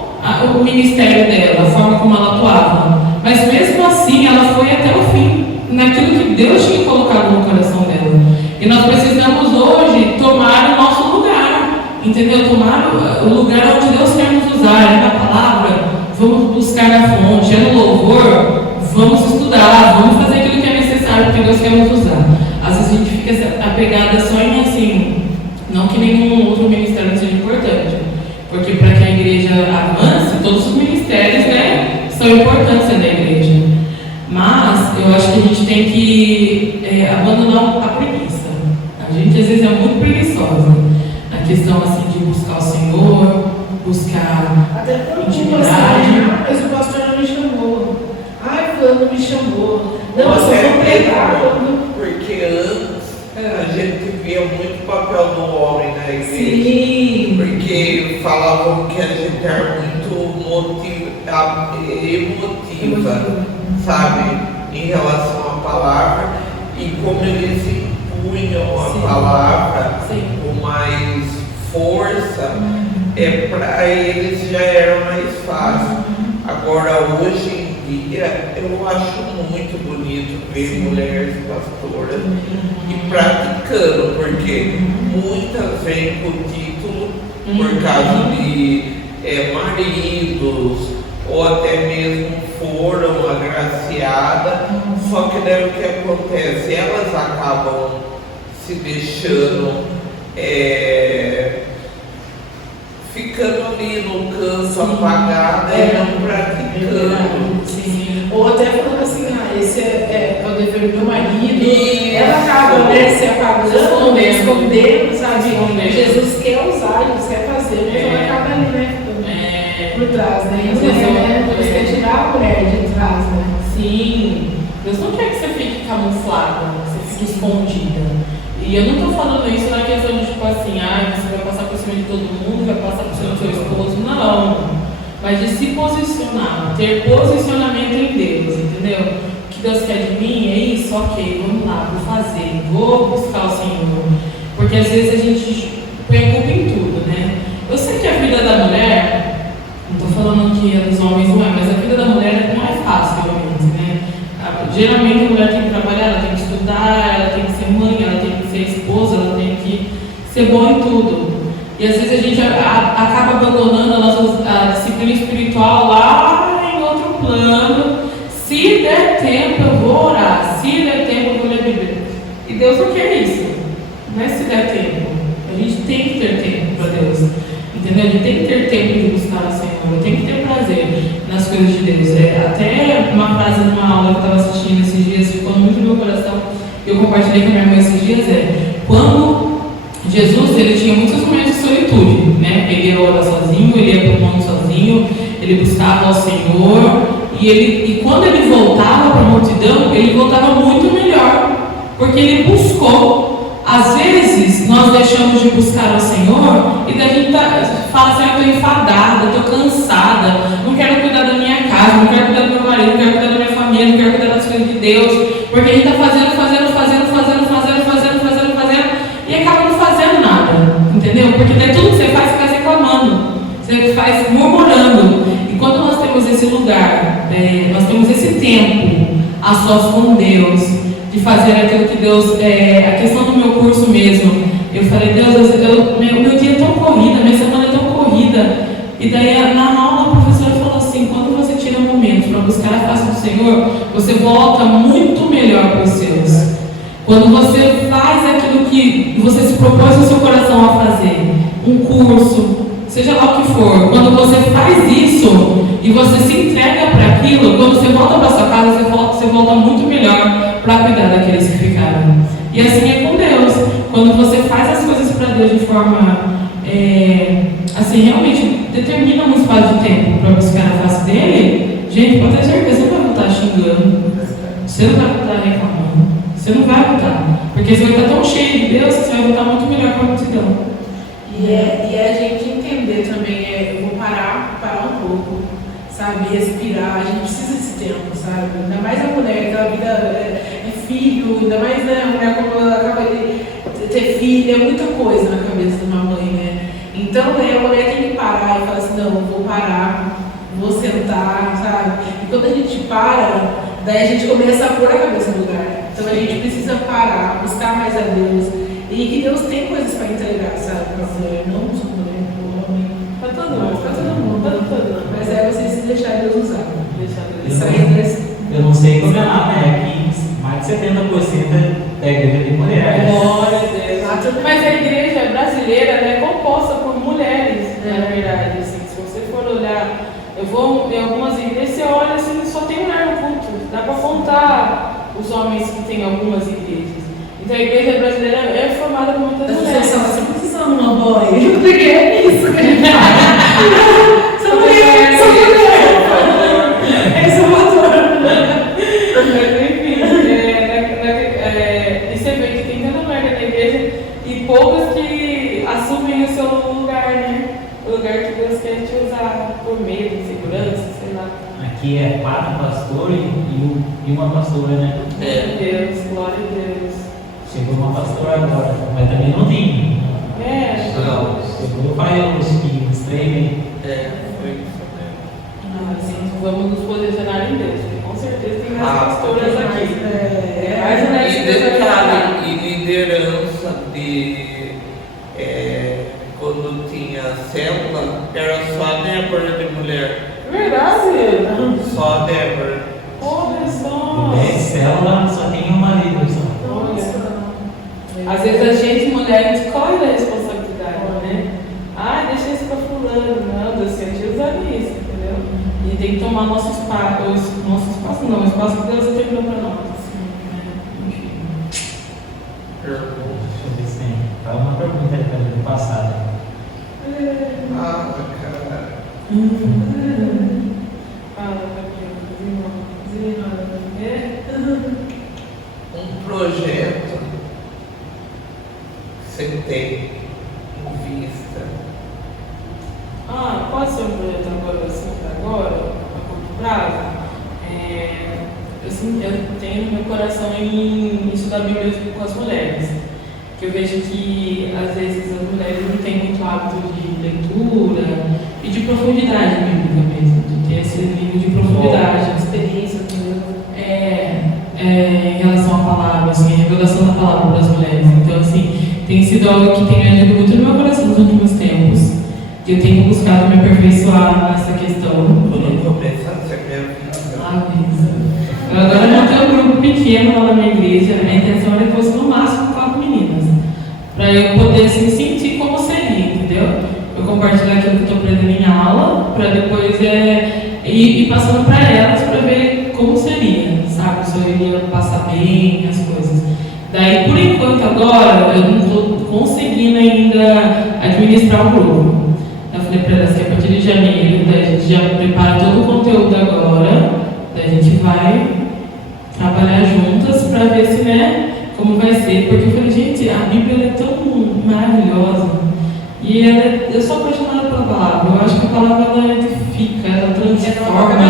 o ministério dela, a forma como ela atuava. Mas mesmo assim, ela foi até o fim, naquilo que Deus tinha colocado no coração dela. E nós precisamos hoje tomar o nosso lugar, entendeu? Tomar o lugar onde Deus quer nos usar, é na palavra, vamos buscar na fonte, é no louvor, vamos estudar, vamos fazer aquilo que é necessário, porque Deus quer nos usar. Às vezes a gente fica apegada só em assim, não que nenhum outro ministério seja importante, porque para que a igreja avance, todos os ministérios, né, são importantes da igreja. Mas eu acho que a gente tem que abandonar a preguiça. A gente às vezes é muito preguiçosa na questão assim de buscar o Senhor, buscar Até porque intimidade. mas o pastor não me chamou. Ai, fulano me chamou. Não, eu só Você vou pregar. porque antes a gente via muito o papel do homem na igreja. Sim. Porque falavam que a gente era muito emotiva, sabe? Em relação à palavra. E como eles impunham a Sim. palavra Sim. com mais força, para eles já era mais fácil. Agora hoje E eu acho muito bonito ver mulheres pastoras e praticando, porque muitas vêm com título por causa de maridos, ou até mesmo foram agraciadas, só que daí o que acontece? Elas acabam se deixando, ficando ali no canto apagada e não praticando. Sim. Ou até falando assim, esse é o dever do meu marido, ela acaba, se apagando, escondendo, sabe? Jesus quer usar, Jesus quer fazer, mas ela acaba ali, né? Por trás, né? Deus quer tirar a mulher de trás, né? Sim. Deus não quer que você fique camuflada, que você fique escondida. E eu não estou falando isso na questão de tipo assim, você vai passar por cima de todo mundo, vai passar por cima do seu esposo, não. Mas de se posicionar, ter posicionamento em Deus, entendeu? O que Deus quer de mim é isso, ok, vamos lá, vou fazer, vou buscar o Senhor. Porque às vezes a gente põe a culpa em tudo, né? Eu sei que a vida da mulher, não estou falando que a dos homens não é, mas a vida da mulher não é fácil, realmente, né? Geralmente a mulher tem que trabalhar, ela tem que estudar, ela tem que ser mãe, ela tem que ser esposa, ela tem que ser boa em tudo. E às vezes a gente acaba abandonando a disciplina espiritual lá em outro plano. Se der tempo eu vou orar, se der tempo eu vou ler a Bíblia. E Deus não quer isso, não é se der tempo. A gente tem que ter tempo para Deus, entendeu? A gente tem que ter tempo de buscar o Senhor, tem que ter prazer nas coisas de Deus. Até uma frase numa aula que eu estava assistindo esses dias, ficou muito no meu coração, eu compartilhei com a minha irmã esses dias, quando Jesus, ele tinha muitos momentos de solitude, né? Ele ia orar sozinho, ele ia para o mundo sozinho, ele buscava ao Senhor, e quando ele voltava para a multidão, ele voltava muito melhor, porque ele buscou. Às vezes, nós deixamos de buscar ao Senhor, e daí a gente fala assim, eu estou enfadada, estou cansada, não quero cuidar da minha casa, não quero cuidar do meu marido, não quero cuidar da minha família, não quero cuidar das coisas de Deus, porque a gente está fazendo, e acaba não fazendo nada, entendeu? Porque daí tudo que você faz reclamando, você faz murmurando. E quando nós temos esse lugar, nós temos esse tempo a sós com Deus, de fazer aquilo que Deus, a questão do meu curso mesmo, eu falei, Deus, meu dia é tão corrida, minha semana é tão corrida. E daí na aula a professora falou assim, quando você tira um momento para buscar a face do Senhor, você volta muito melhor para os seus. Quando você faz aquilo que você se propôs no seu coração a fazer, um curso, seja lá o que for, quando você faz isso e você se entrega para aquilo, quando você volta para sua casa, você volta muito melhor para cuidar daqueles que ficaram. E assim é com Deus. Quando você faz as coisas para Deus de forma, assim, realmente determina um espaço de tempo para buscar a face dele, gente, pode ter certeza, você não vai voltar xingando, você não vai voltar reclamando. Você não vai voltar, porque você vai estar tão cheio de Deus que você vai voltar muito melhor para a multidão. E a gente entender também, eu vou parar um pouco, sabe, respirar, a gente precisa desse tempo, sabe, ainda mais a mulher, que a vida é filho, ainda mais a mulher como ela acaba de ter filho, é muita coisa na cabeça de uma mãe, né, então a mulher tem que parar e falar assim, não, vou parar, vou sentar, sabe, e quando a gente para, daí a gente começa a pôr a cabeça no lugar. Então a gente precisa parar, buscar mais a Deus. E que Deus tem coisas para entregar, sabe? Para a mulher, não só para mulher, para o homem. Para todo mundo. Mas você se deixar Deus usar. Eu não sei como é lá, né? Aqui mais de 70% da igreja tem mulheres. Glória a Deus. Mas a igreja brasileira é composta por mulheres, né, na verdade. Assim, se você for olhar, eu vou em algumas igrejas, você olha assim, só tem mulher no culto. Dá para contar os homens que tem algumas igrejas. Então a igreja brasileira é formada por muitas mulheres. Você precisa de uma boy. Porque é isso que a gente faz. São mulheres. É Salvador. Mas enfim, e você vê que tem tanta mulher na igreja e poucas que assumem o seu lugar, né? O lugar que Deus quer te usar por medo, segurança, sei lá. Aqui é 4 pastores e uma pastora, né? Meu Deus, glória a Deus. Chegou uma pastora agora, mas também não tem. Não. Chegou o pai, os 3 meses. Foi isso mesmo. Não, assim, vamos nos posicionar em Deus, porque com certeza tem mais Ah, pastoras aqui. Mais E mulheres que precisam detalhe, e liderança de quando tinha célula, era só a Débora de mulher. Verdade? Só a Débora. Olha De só. 10 células, só tem um marido só. Às vezes a gente, mulher, escolhe a responsabilidade, né? Ah, deixa isso pra fulano. Não, Deus tem que usar isso, entendeu? E tem que tomar nosso espaço, o espaço que Deus tem pra nós. Enfim. Deixa eu ver se tem. Fala uma pergunta aí pra mim do passado. Ah, cara. Fala, Um projeto que você tem em vista. Pode ser um projeto agora, assim, para agora, a curto prazo? Eu tenho no meu coração em estudar a Bíblia com as mulheres. Que eu vejo que, às vezes, as mulheres não têm muito hábito de leitura e de profundidade bíblica mesmo, de ter esse nível de profundidade, de experiência em relação à palavra, assim, a revelação da palavra das mulheres. Então, assim, tem sido algo que tem me ajudado muito no meu coração nos últimos tempos. E eu tenho buscado me aperfeiçoar nessa questão. Eu não vou pensar se é minha vida. Eu agora montei um grupo pequeno lá na minha igreja. A minha intenção era que fosse no máximo 4 meninas. Para eu poder assim, sentir como seria, entendeu? Eu compartilhar aquilo que eu estou aprendendo em aula, para depois ir passando para elas para ver como seria, sabe? Se eu iria passar bem as coisas. Daí, por enquanto, agora, eu não estou conseguindo ainda administrar o grupo. Eu falei para elas que a partir de janeiro, daí a gente já prepara todo o conteúdo agora, daí a gente vai trabalhar juntas para ver se, como vai ser. Porque eu falei, gente, a Bíblia é tão maravilhosa. E eu sou apaixonada pela palavra. Eu acho que a palavra ela edifica, ela transforma,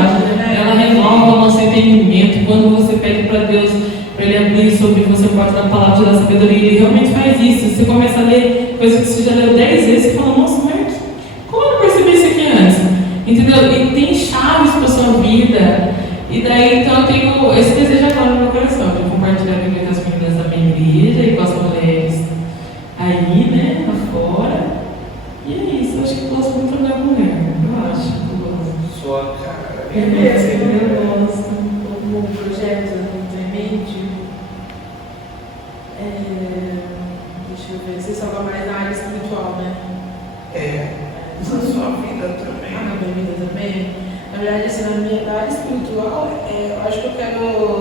ela renova o nosso entendimento. Quando você pede para Deus, para Ele abrir sobre você a porta da palavra da sabedoria, Ele realmente faz isso. Você começa a ler coisas que você já leu 10 vezes e fala, nossa, mas como eu não percebi isso aqui antes? Entendeu? E tem chaves para a sua vida. E daí, então, eu tenho esse desejo agora no meu coração, de compartilhar a Bíblia com as meninas da minha igreja e com as mulheres aí, lá fora. E é isso, eu acho que eu gosto muito de trabalhar com mulher. Eu acho que eu gosto. Sua cara. Eu gosto. Como projeto em mente. Deixa eu ver, você só vai mais na área espiritual, né? Na sua vida também. Na minha vida também. Na verdade, assim, na minha área espiritual, eu acho que eu quero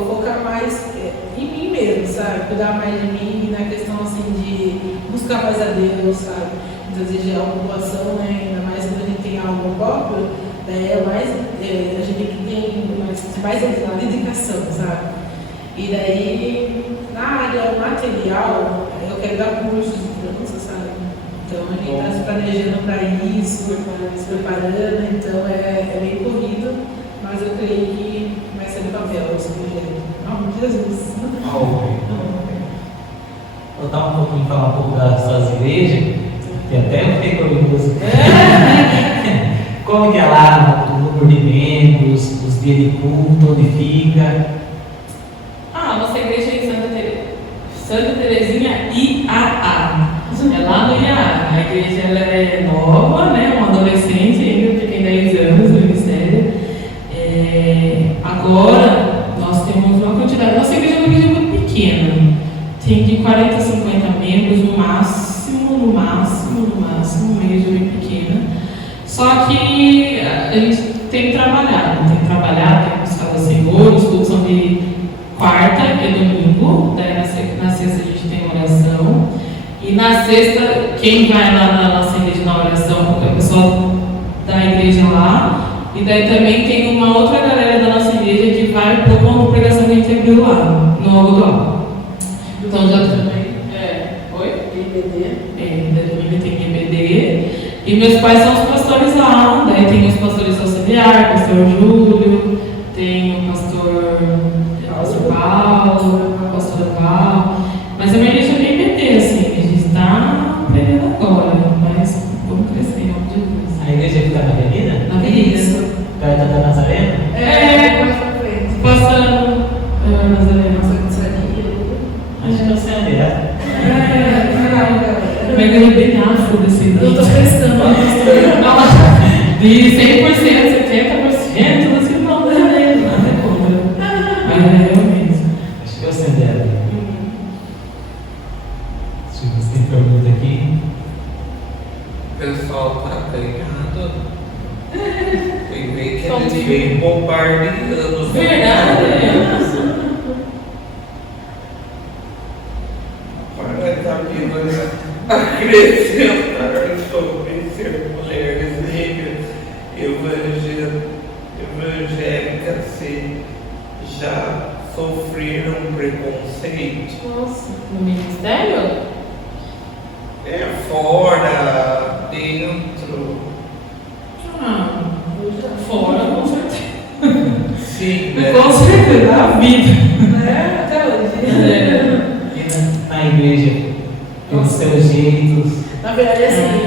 focar mais em mim mesmo, sabe? Cuidar mais de mim, na questão, assim, de buscar mais a Deus, sabe? Desejar a ocupação, ainda mais quando a gente tem algo próprio, a gente tem mais dedicação, sabe? E daí, na área material, eu quero dar cursos de dança, sabe? Então, a gente está se planejando para isso, se preparando, então é meio corrido, mas eu creio que vai ser do papel esse projeto. Em nome de Jesus. Voltar um pouquinho, falar um pouco das suas igrejas, que até eu fiquei curioso. Como que é lá o número de membros, os dias de culto, onde fica? Nossa igreja é em Santa Terezinha IAA. É lá no IAA. A igreja ela é nova, uma adolescente ainda, que tem 10 anos no ministério. Agora, nós temos uma quantidade. Nossa igreja é uma igreja muito pequena. Tem de 40 a 50 membros, no máximo, uma igreja bem pequena. Só que a gente tem trabalhado, tem buscado o Senhor, os cultos são de quarta e domingo, daí na sexta a gente tem oração. E na sexta, quem vai lá na nossa igreja na oração é o pessoal da igreja lá. E daí também tem uma outra galera da nossa igreja que vai para uma pregação que a gente abriu lá, no Algodão. Então já também. Oi? Domingo tem EBD. E meus pais são os pastores lá. Daí tem os pastores auxiliares, pastor Júlio, tem o pastor Paulo, a pastora Val. Mas a minha igreja é bem EBD, assim, a gente está aprendendo agora, mas vamos crescer em nome de Deus. A igreja fica na avenida? Na avenida. Perto da Nazarena? realmente. Acho que eu acender ela. Deixa eu ver se tem pergunta aqui. O pessoal tá ligado. Tem ver que Como eles de- vêm bombardeando. Verdade. Para essa vida acrescentar sobre ser mulheres negras evangélicas se já sofreram preconceito. Nossa, no ministério? É fora, dentro. Fora, com certeza. Sim, né? Com certeza, na vida. Né? Até hoje. E na igreja, tem os seus jeitos. Na verdade, assim,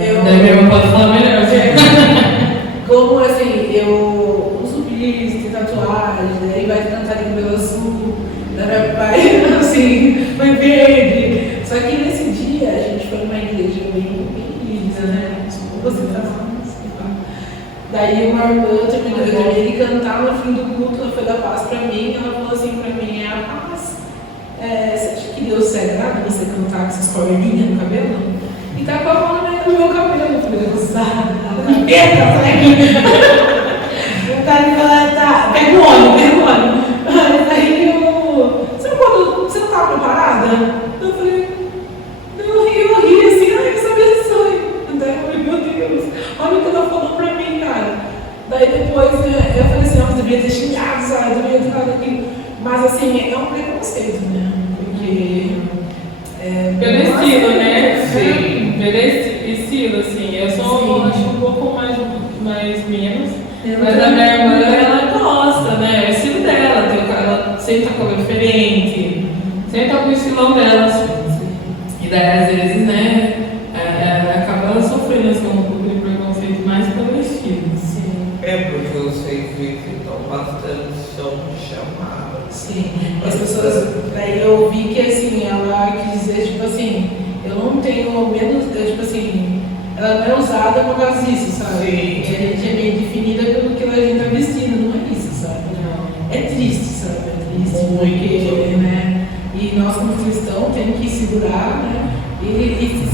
eu. Daí minha irmã pode falar melhor. Como assim, eu uso piercing, tem tatuagem, daí vai cantar em Belo Sul, daí vai, assim, foi verde. Só que nesse dia a gente foi numa igreja bem rígida, né? Tipo, você tá assim, pá. Daí uma irmã terminou de cantar no fim do culto, ela foi dar paz pra mim, ela falou assim pra mim, é a paz. Você acha que Deus é grave você cantar com essas cordinhas no cabelo? E tá com a mão no meu cabelo. Eu falei, Deus, tá na cabeça, o cara me falou, tá, pega o óleo. Aí você não tá preparada? Eu falei, eu ri assim, ai, que abençoe. Daí eu falei, meu Deus, olha o que ela falou pra mim, cara. Daí depois eu falei assim, eu devia ter xingado, sabe, eu devia ter falado aquilo. Mas assim, é um preconceito, né? Porque. Pelo estilo, né? Sim. Pelo estilo, assim. Eu sou, Sim. acho um pouco mais menos. Mas a minha irmã, ela gosta, né? É o estilo dela. Ela sempre tá com cabelo diferente. Sempre tá com o estilão dela, assim. E daí, às vezes, né? Acaba sofrendo assim, um pouco de preconceito mais pelo estilo. Sim. É porque vocês visitam bastante, são chamadas. Sim, as pessoas, daí eu vi que assim, ela quis dizer, tipo assim, eu não tenho menos, tipo assim, ela não é usada por causa disso, sabe? Sim. E a gente é meio definida pelo que a gente tá vestindo, não é isso, sabe? Não. É triste, sabe? É triste, Muito. porque, né? E nós como cristãos temos que segurar, né? E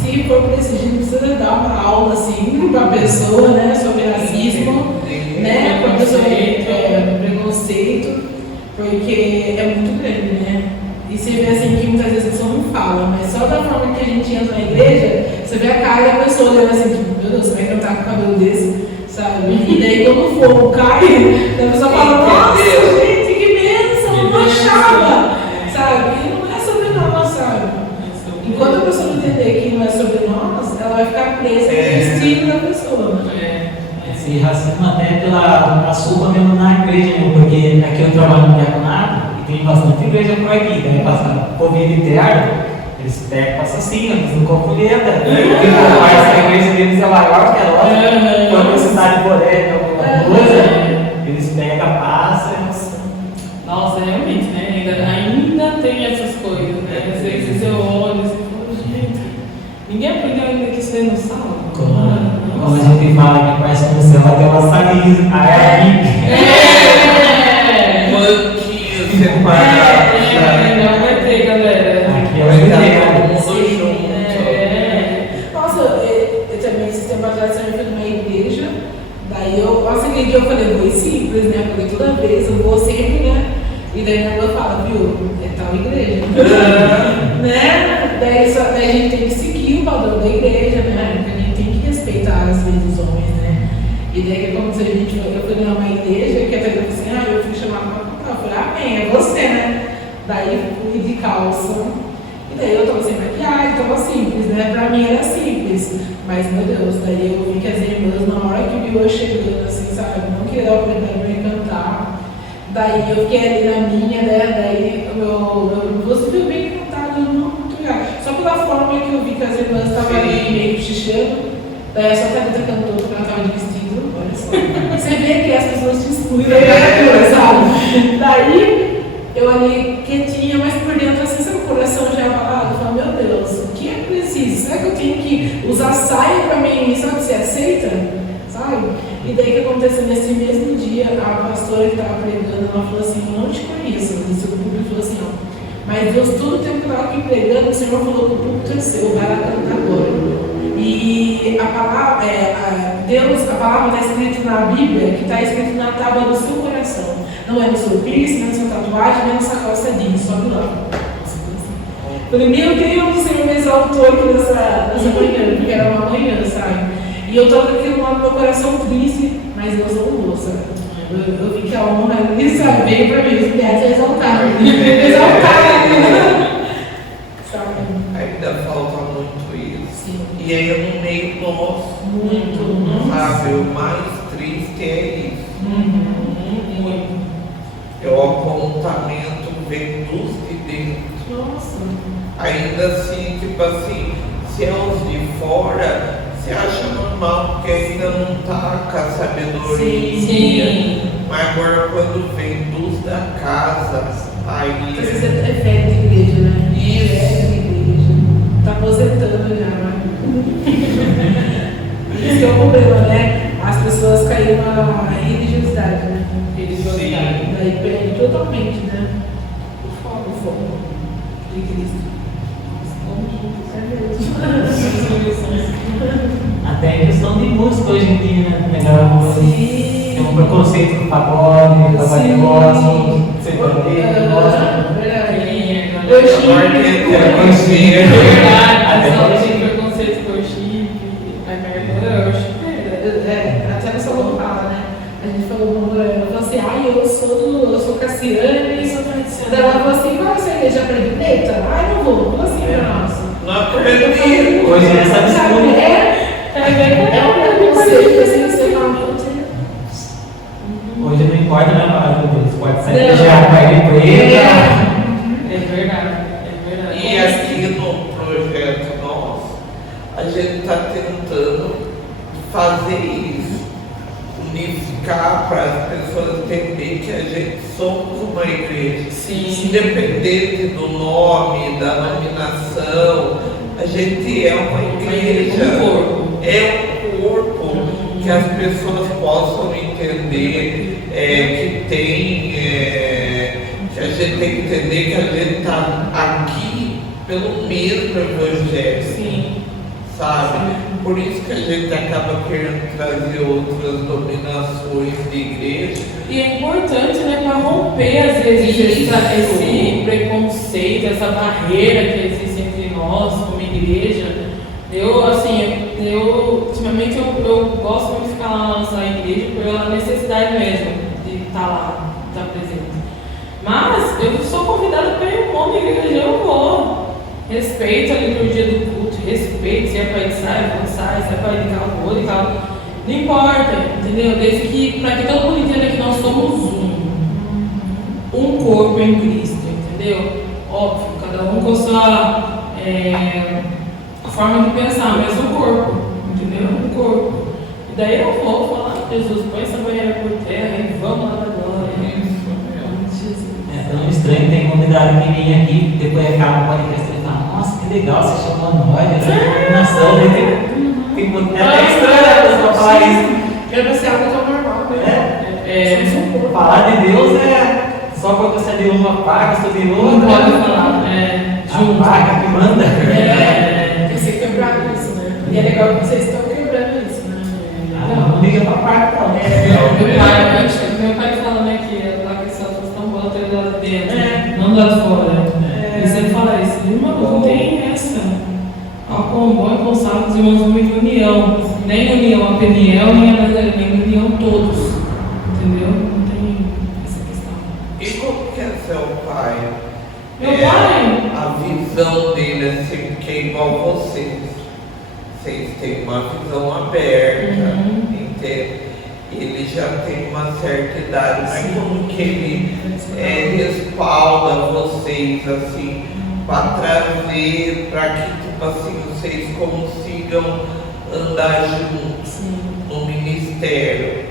se for preciso, a gente precisa dar uma aula, assim, pra pessoa, né? Sobre racismo, né? Preconceito, porque é muito grande, né? E você vê assim que muitas vezes a pessoa não fala, mas só da forma que a gente entra na igreja, você vê a cara da pessoa olhando assim, tipo, meu Deus, você vai cantar com o cabelo desse, sabe? E daí quando o fogo cai, a pessoa fala, nossa, gente, que bênção, eu não achava, sabe? E não é sobre nós, sabe? Enquanto a pessoa não entender que não é sobre nós, ela vai ficar presa no estilo da pessoa, né? Esse racismo até pela sua mesmo na igreja, né? Porque aqui eu trabalho no diaconato e tem bastante igreja proibida, né? Passa Covid interno, eles pegam assassino, eles não completam. Porque parece que a igreja deles é maior que a nossa, quando precisar de poder, alguma coisa, eles pegam, passam. Nossa, realmente, né? Ainda tem essas coisas, né? Às vezes eu olho e falo, gente, ninguém aprendeu ainda que isso aí não salva. Como a gente fala que parece que você vai ter uma salinha, Banquinhos separados. Não vai ter, galera. aqui é o Vai estar jeito. todo mundo junto. Nossa, eu também, esse tempo atrás, eu fui numa igreja, daí nossa, aquele dia eu falei, vou ir simples, né? Porque toda vez eu vou sempre, né? E daí minha irmã fala, viu, é tal igreja. Né? Daí a gente tem que seguir o padrão da igreja, né? Porque a gente tem que respeitar as leis dos homens, né? E daí que aconteceu, eu fui numa igreja que até falou assim, eu fui chamada pra cantar. Eu falei, amém, é você, né? Daí fui de calça. E daí eu tava sem maquiagem, tava simples, né? Pra mim era simples. Mas, meu Deus, daí eu vi que as irmãs, na hora que viu eu chegando, assim, sabe? Não queria dar a oportunidade pra me cantar. Daí eu fiquei ali na minha, né? Daí você viu bem cantado, não muito legal. Só pela forma que eu vi que as irmãs estavam ali meio cochichando. Daí só que a Rita cantou porque ela estava de vestido, olha só. Você vê que as pessoas te excluem da literatura, sabe? Daí eu ali quietinha, mas por dentro assim, seu coração já abalado. Eu falo, meu Deus, o que é preciso? Será que eu tenho que usar saia pra mim, sabe, ser aceita? Sabe? E daí que aconteceu nesse mesmo dia, a pastora que estava pregando, ela falou assim, eu não te conheço. E o público falou assim, ó, mas Deus, todo o tempo que eu estava aqui pregando, o Senhor falou que o público é seu, vai lá cantar agora. E a palavra, Deus, a palavra está escrita na Bíblia, que está escrita na tábua do seu coração. Não é no seu piercing, não é na sua tatuagem, nem na sua calça jeans, sobe lá. Falei, meu Deus, o Senhor me exaltou aqui nessa manhã, porque era uma manhã, sabe? E eu estava com aquilo lá no meu coração triste, mas Deus não sabe? Eu vi que a honra ali, sabe, veio para mim, os pés exaltaram. Sabe? Ainda falta muito isso. Sim. E aí no meio nosso, Muito. sabe, o mais triste é isso. Muito. É o apontamento vem dos de dentro. Nossa. Ainda assim, tipo assim, se é os de fora, você acha normal, porque ainda não está com a sabedoria. Sim. Mas agora quando vem dos da casa, aí Às vezes é velho de igreja, né? Isso. Velho de igreja. Tá aposentando já, né? Isso que é o problema, né? As pessoas caíram na religiosidade, né? Religiosidade. Daí perde totalmente, né? O foco de Cristo. Até em questão de música hoje em dia, né? Sim. Tem um preconceito com pagode, pagode gospel, sertanejo, gospel. Até agora tinha preconceito com o chip, agora é o chip. Até no salão fala, né? A gente falou, ela falou assim, eu sou Cassiane, eu sou tradicional. Ela falou assim, qual é a sua igreja predileta? Ai, não vou. Falou assim pra nós. não acredito. Hoje é essa disputa. É um preconceito, assim, você fala, meu Deus. Hoje não importa, né, Mário? Você pode sair Não. já, vai de preta. É verdade. E aqui no projeto nosso, a gente está tentando fazer isso, unificar para as pessoas entenderem que a gente somos uma igreja. Sim. Independente do nome, da nominação, a gente é uma igreja. Um corpo. É um corpo que as pessoas possam entender que tem. Que a gente tem que entender que a gente está aqui pelo mesmo evangelho. Sim. Sabe? Por isso que a gente acaba querendo trazer outras dominações de igreja. E é importante, né, para romper, às vezes, esse preconceito, essa barreira que existe entre nós, como igreja. Ultimamente, eu gosto muito de ficar lá na nossa igreja pela necessidade mesmo de estar lá, de estar presente. Mas, eu sou convidada para ir ao da igreja, eu vou. Respeito a liturgia do culto, respeito se é para ir de saia, se é para ir de carro, vou de carro. Não importa, entendeu? Desde que, para que todo mundo entenda que nós somos um corpo em Cristo, entendeu? Óbvio, cada um com a sua forma de pensar, mas um corpo, entendeu? Um corpo. E daí eu vou falar, Jesus, põe essa banheira por terra e vamos lá da glória. É tão estranho, tem convidado que vem aqui, depois acaba o podcast e fala, nossa, que legal, você chamou nós, né? Nossa, tem até estranho a pessoa falar isso. Quero ser algo tão normal, né? Somos um corpo. Falar de Deus é só quando você é de uma paga, você de Não outra. pode falar, A paga que manda. Tem que ser quebrado isso, né? E é legal que vocês estão quebrando isso, né? Não liga pra paga, não. Meu pai fala, né, que lá que essa tão boa tem lá dentro, não lá fora. Ele sempre fala isso. Irmão, não tem essa. Ao quão bom e quão sábio os irmãos vão em união. Nem união a Peniel, nem união todos. Entendeu? Não tem essa questão. E como que é seu pai? Meu pai? A visão dele assim, que é igual vocês. Vocês têm uma visão aberta, entende? Ele já tem uma certa idade, mas como que ele respalda vocês assim, para trazer, para que tipo assim, vocês consigam andar juntos no ministério?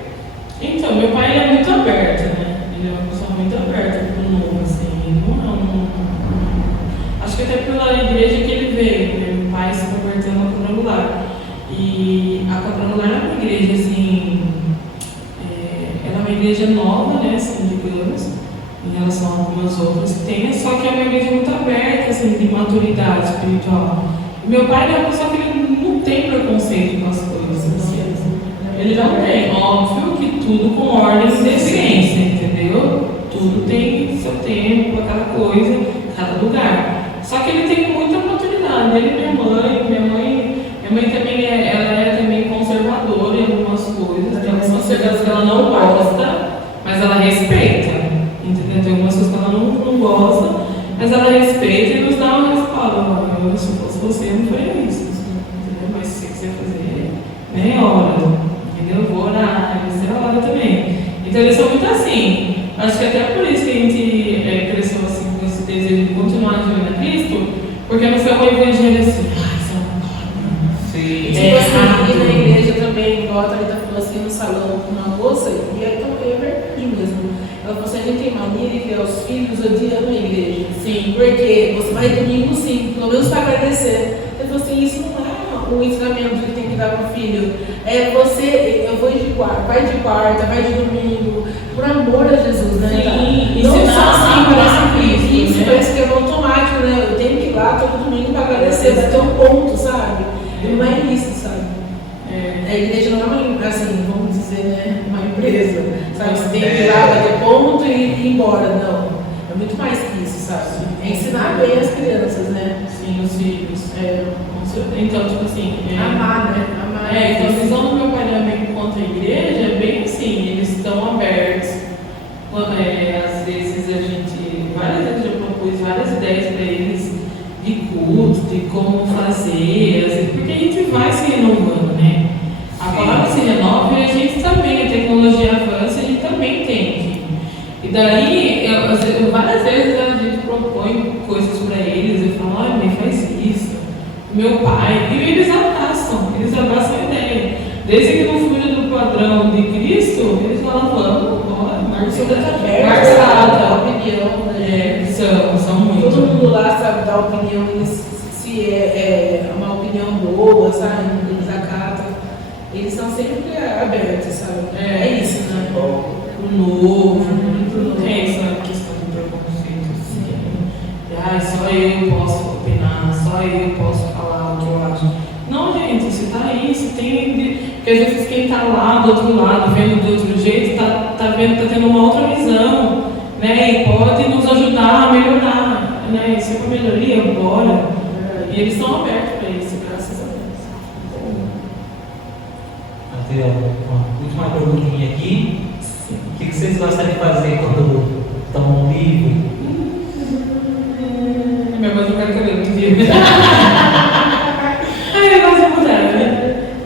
Então, meu pai ele é muito aberto, né? Ele é uma pessoa muito aberta pro novo, assim. Acho que até pela igreja que ele veio, né? Meu pai se converteu na Quadrangular. E a Quadrangular é uma igreja, assim, em relação a algumas outras que tem, só que é uma igreja muito aberta, assim, de maturidade espiritual. E meu pai é uma pessoa que ele não tem preconceito com as coisas. Ele não tem. Óbvio que tudo com ordem e decência, entendeu? Tudo tem seu tempo, cada coisa, cada lugar. Só que ele tem muita maturidade. Ele e minha mãe também ela é também conservadora em algumas coisas. Tem algumas coisas que ela não gosta, mas ela respeita. Entendeu? Tem algumas coisas que ela não gosta, mas ela respeita e nos dá uma resposta. Eu, se fosse você, eu não faria isso. Entendeu? Mas se você quiser fazer, nem hora. Eu vou orar, você ora também. Então eles são muito assim. Acho que até por isso que a gente cresceu assim com esse desejo de continuar vivendo a Cristo, porque não foi um evangelho assim, Sim. Tipo assim, e na igreja também, igual a Thalita falou assim, no salão com uma moça, e aí também é verdade mesmo. Ela falou assim, a gente tem mania de ver os filhos odiando a igreja. Sim. Porque você vai domingo sim, pelo menos para agradecer. Ele falou assim, isso não é o ensinamento que tem que dar para o filho. É você, eu vou de quarta, vai de domingo, por amor a Jesus, né? Sim, Não ensinar só assim, a parece Cristo, que isso né? parece que é automático, né? Eu tenho que ir lá todo domingo para agradecer, vai ter um ponto, sabe? E não é isso, sabe? A igreja não é uma, assim, vamos dizer, né? Uma empresa, sabe? Você tem que ir lá, bater ponto e ir embora, não. É muito mais que isso, sabe? É ensinar bem as crianças, né? Sim, os filhos. Então, tipo assim. Amar, né? Amar. Então a visão do meu pai e da minha mãe quanto à igreja é bem assim, eles estão abertos. Às vezes várias vezes eu propus várias ideias para eles de culto, de como fazer, porque a gente vai se renovando, né? A palavra se renova e a gente também, a tecnologia avança, a gente também tem que. E daí, várias vezes a gente propõe coisas para eles e fala, olha, mãe, faz isso. Meu pai, e eles abraçam a ideia. Desde que não fuja do padrão de Cristo, eles falam, vamos, bora, marçada, opinião, né? São muito. Todo mundo lá sabe dar opinião, se é uma opinião boa, sabe? Eles acatam. Eles são sempre abertos, sabe? É isso, né? O novo, não tem essa questão do preconceito, assim. Só eu posso opinar, só eu posso falar o que eu acho. Não, gente, você tá aí, você tem. Porque às vezes quem tá lá do outro lado, vendo de outro jeito, tá tendo uma outra visão, né? E pode nos ajudar a melhorar, né? Se é uma melhoria, bora. E eles estão abertos para isso, graças a Deus. Mateus, uma última perguntinha aqui. O que vocês gostam de fazer quando tomam um livro? Minha mãe não vai querer um dia. Ai, eu gosto de mudar, né?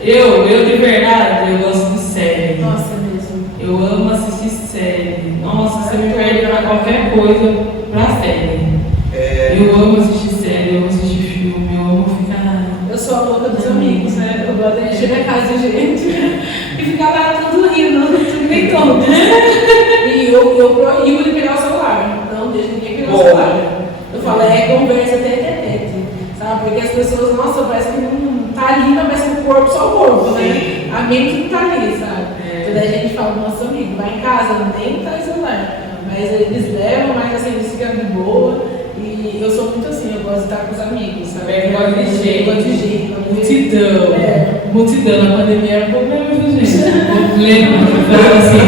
Eu de verdade, eu gosto de série. Nossa, mesmo. Eu amo assistir série. Nossa, você me perde pra qualquer coisa pra série. Eu amo assistir série, eu amo assistir filme, eu amo ficar. Eu sou a louca dos amigos, né? Eu gosto de chegar na casa de gente e ficar lá tudo rindo, tudo bem tonto. E eu proíbo de pegar o celular. Não deixo ninguém pegar o celular. Eu falo, conversa até, sabe? Porque as pessoas, nossa, parece que não tá ali, mas parece que o corpo, só o corpo, né? A mente não tá ali, sabe? Então daí a gente fala, nosso amigo, vai em casa, nem tá celular. Mas eles levam, mas assim, eles ficam de boa. E eu sou muito assim, eu gosto de estar com os amigos, sabe? Eu gosto de gente. Multidão. Multidão, na pandemia era um problema, viu, gente? Problema, assim,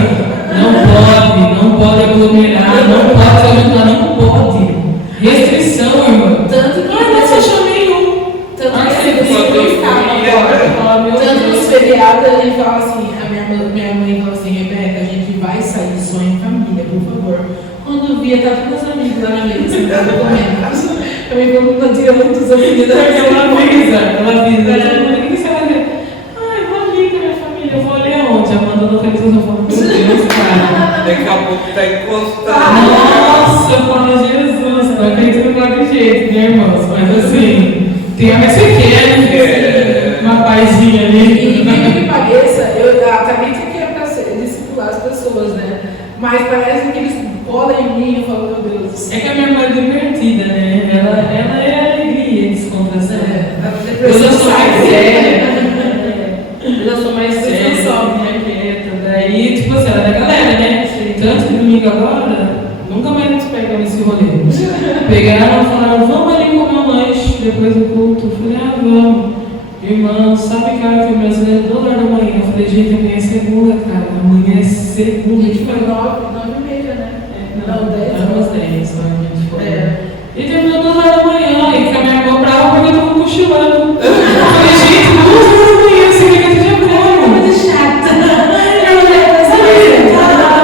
não pode aglomerar, não pode se ajudar, não pode. Restrição, irmão. Tanto que você achou meio. Tanto nos feriados a gente fala assim, a minha mãe fala assim, Rebeca, a gente vai sair só em família, por favor. Quando via, tá todos os amigos lá na mesa, sentados comendo. Eu me pergunto, não tinha muitos amigos da Ela avisa. O que você vai ver? Ai, vou ali com a minha família, eu vou ali aonde? Amanda não fez eu falo, meu Deus, cara. Daqui a pouco tá encostado. Nossa, eu falo, Jesus, não acredito no qualquer jeito, né, irmãos? Mas assim, tem a que você quer, uma paizinha ali. E mesmo que pareça, eu acabei de querer para discipular as pessoas, né? Mas parece que eles colam em mim e falam, meu Deus. É que a minha mãe é divertida, né? Ela é alegria e descontração. Eu já sou mais séria. Eu já sou mais séria, quieta. Daí, tipo assim, ela é da galera, né? Tanto que domingo agora, nunca mais esse rolê. Pegaram e falaram, vamos ali comer um lanche depois do culto. Eu falei, vamos. Irmão, sabe que a hora que eu me acionei é 2 horas da manhã? Eu falei, gente, amanhã é segunda, cara. Amanhã é segunda. A gente foi 9h30, né? Não, 10 Era umas horas. 10, só a gente foi. E É. terminou 2 horas da manhã, e com a minha avó brava porque eu tava cochilando. Eu falei, gente, 2 horas da manhã, você quer que eu já como? Muito chata.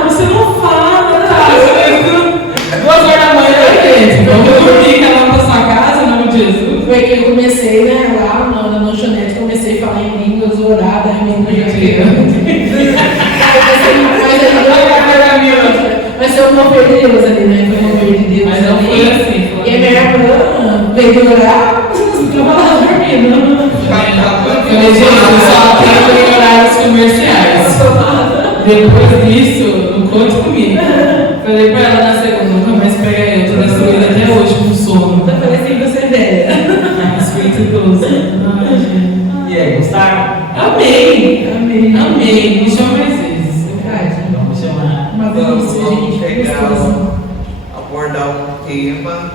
Você não fala, tá? 2 horas da manhã, gente. Vamos dormir, cada um pra sua casa, em nome de Jesus. Foi que eu comecei, né, lá na lanchonete, comecei a falar em línguas, orar, daí minha irmã já Mas foi um mover de Deus ali, né? Foi um mover de Deus. Mas não ali. foi assim. E a minha irmã veio orar, ficava lá dormindo. Eu falei, gente, eu só atendo em horários comerciais. Depois disso, não conte comigo. Falei pra ela na segunda, nunca mais pega eu. Tô destruída até hoje com sono. Eu falei assim, você é velha. Espírito doce. Ai, gente. E aí, gostaram? Amei. Amém. Amei. Me chama mais vezes. Verdade. Vamos chamar. Uma delícia, gente. pegar, Gostoso. abordar um tema,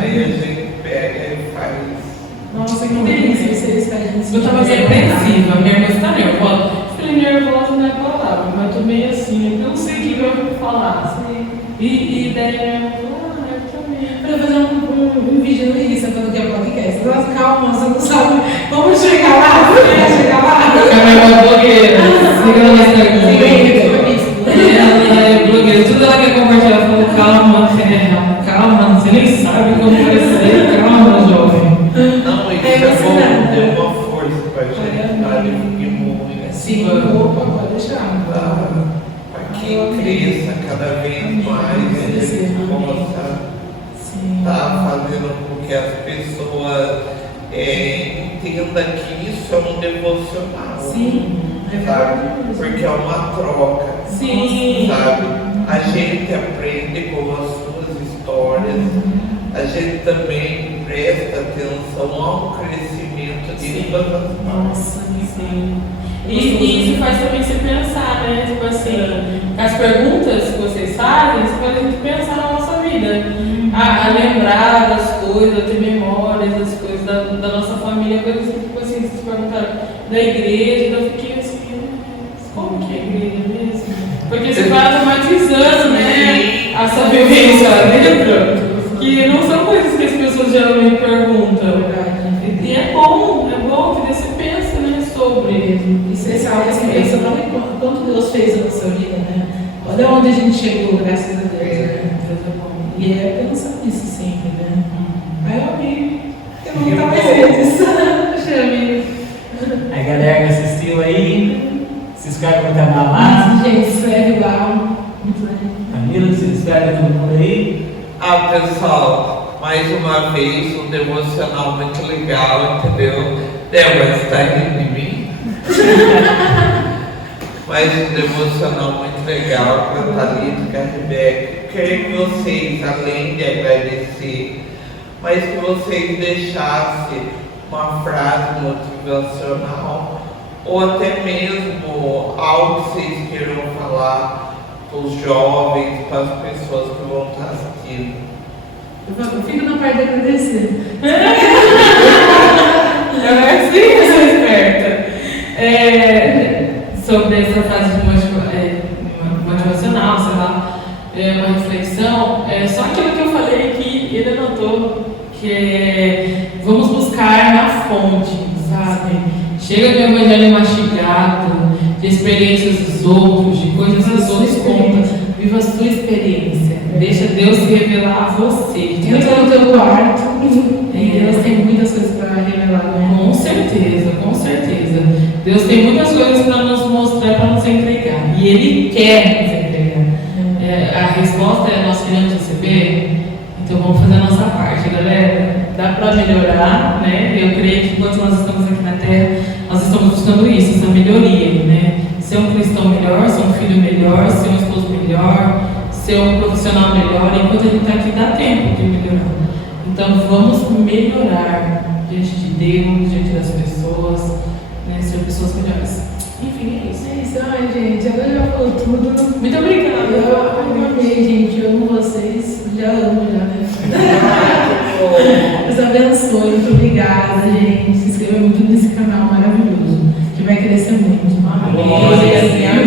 aí a gente pega e faz. Nossa, que delícia vocês fazem isso. Eu tava bem apreensiva, minha irmã está nervosa. Falei, nervosa não é palavra, mas tô meio assim, eu não sei o que eu vou falar. E daí minha irmã falou, eu também. Pra fazer um vídeo no Insta, quando quer podcast. Nossa, calma, você não sabe. Vamos chegar lá? Vamos chegar lá? A minha irmã é blogueira, siga ela no Instagram. Ela é blogueira, tudo ela quer compartilhar. Eu falo, calma, calma, você nem sabe como vai ser, calma, jovem. Não, isso É é bom, emocionante. deu uma força pra gente, tá? E muito. Sim, opa, pode deixar. Para que cresça cada vez mais, a gente possa Sim. estar fazendo com que as pessoas entendam que isso é um devocional. Sim, é Sabe? verdade. Porque é uma troca. Sim. Sabe? A gente aprende com as suas histórias, a gente também presta atenção ao crescimento de todas as partes. Nossa, Sim. E isso faz também você pensar, né? Tipo assim, as perguntas que vocês fazem, isso faz a gente pensar na nossa vida. A lembrar das coisas, a ter memórias das coisas da nossa família, coisas que, tipo assim, vocês perguntaram da igreja, então eu fiquei assim, como que é a igreja mesmo? Porque você vai automatizando, né? A sua vivência lá dentro, que não são coisas que as pessoas geralmente perguntam. E é bom que você pensa, né, sobre. E você sabe assim, pensando olha quanto Deus fez na nossa vida, né? Olha onde a gente chegou, graças a Deus. Né? E é pensar nisso sempre, né? Aí eu amei. Eu vou contar mais vezes. Chame. A galera que assistiu aí, se inscreve no canal lá. Gente, escreve lá. Muito legal. Camila, se inscreve todo mundo aí. Pessoal, mais uma vez um devocional muito legal, entendeu? Débora, você está rindo de mim? Mais um devocional muito legal com a Thalita e com a Rebeca. Quero que vocês, além de agradecer, mas que vocês deixassem uma frase motivacional ou até mesmo algo que vocês queiram falar para os jovens, para as pessoas que vão estar assistindo. Eu fico na parte de agradecer. Eu sim, eu sou esperta. Sobre essa fase de motivacional, sei lá, uma reflexão, só aquilo que eu falei que ele anotou, que é vamos buscar na fonte, sabe? Chega do evangelho mastigado, de experiências dos outros, de coisas que os outros contam. Viva a sua experiência. Deixa Deus se revelar a você. Entra no teu quarto e Deus tem muitas coisas para revelar, né? Com certeza, com certeza. Deus tem muitas coisas para nos mostrar, para nos entregar. E Ele quer nos entregar. A resposta é nós queremos receber, então vamos fazer a nossa parte, galera. Dá para melhorar, né? Eu creio que enquanto nós estamos aqui na Terra, nós estamos buscando isso, essa melhoria, né? Ser um cristão melhor, ser um filho melhor, ser um esposo melhor, ser um profissional melhor. Enquanto a gente está aqui, dá tempo de melhorar. Então vamos melhorar diante de Deus, diante das pessoas, né? Ser pessoas melhores. Enfim, é isso. É isso, ai gente, ela já falou tudo. Muito obrigada. Eu amei, gente, eu amo vocês, já amo, Deus abençoe, muito obrigada, gente. Se inscreva muito nesse canal maravilhoso, que vai crescer muito. Amém.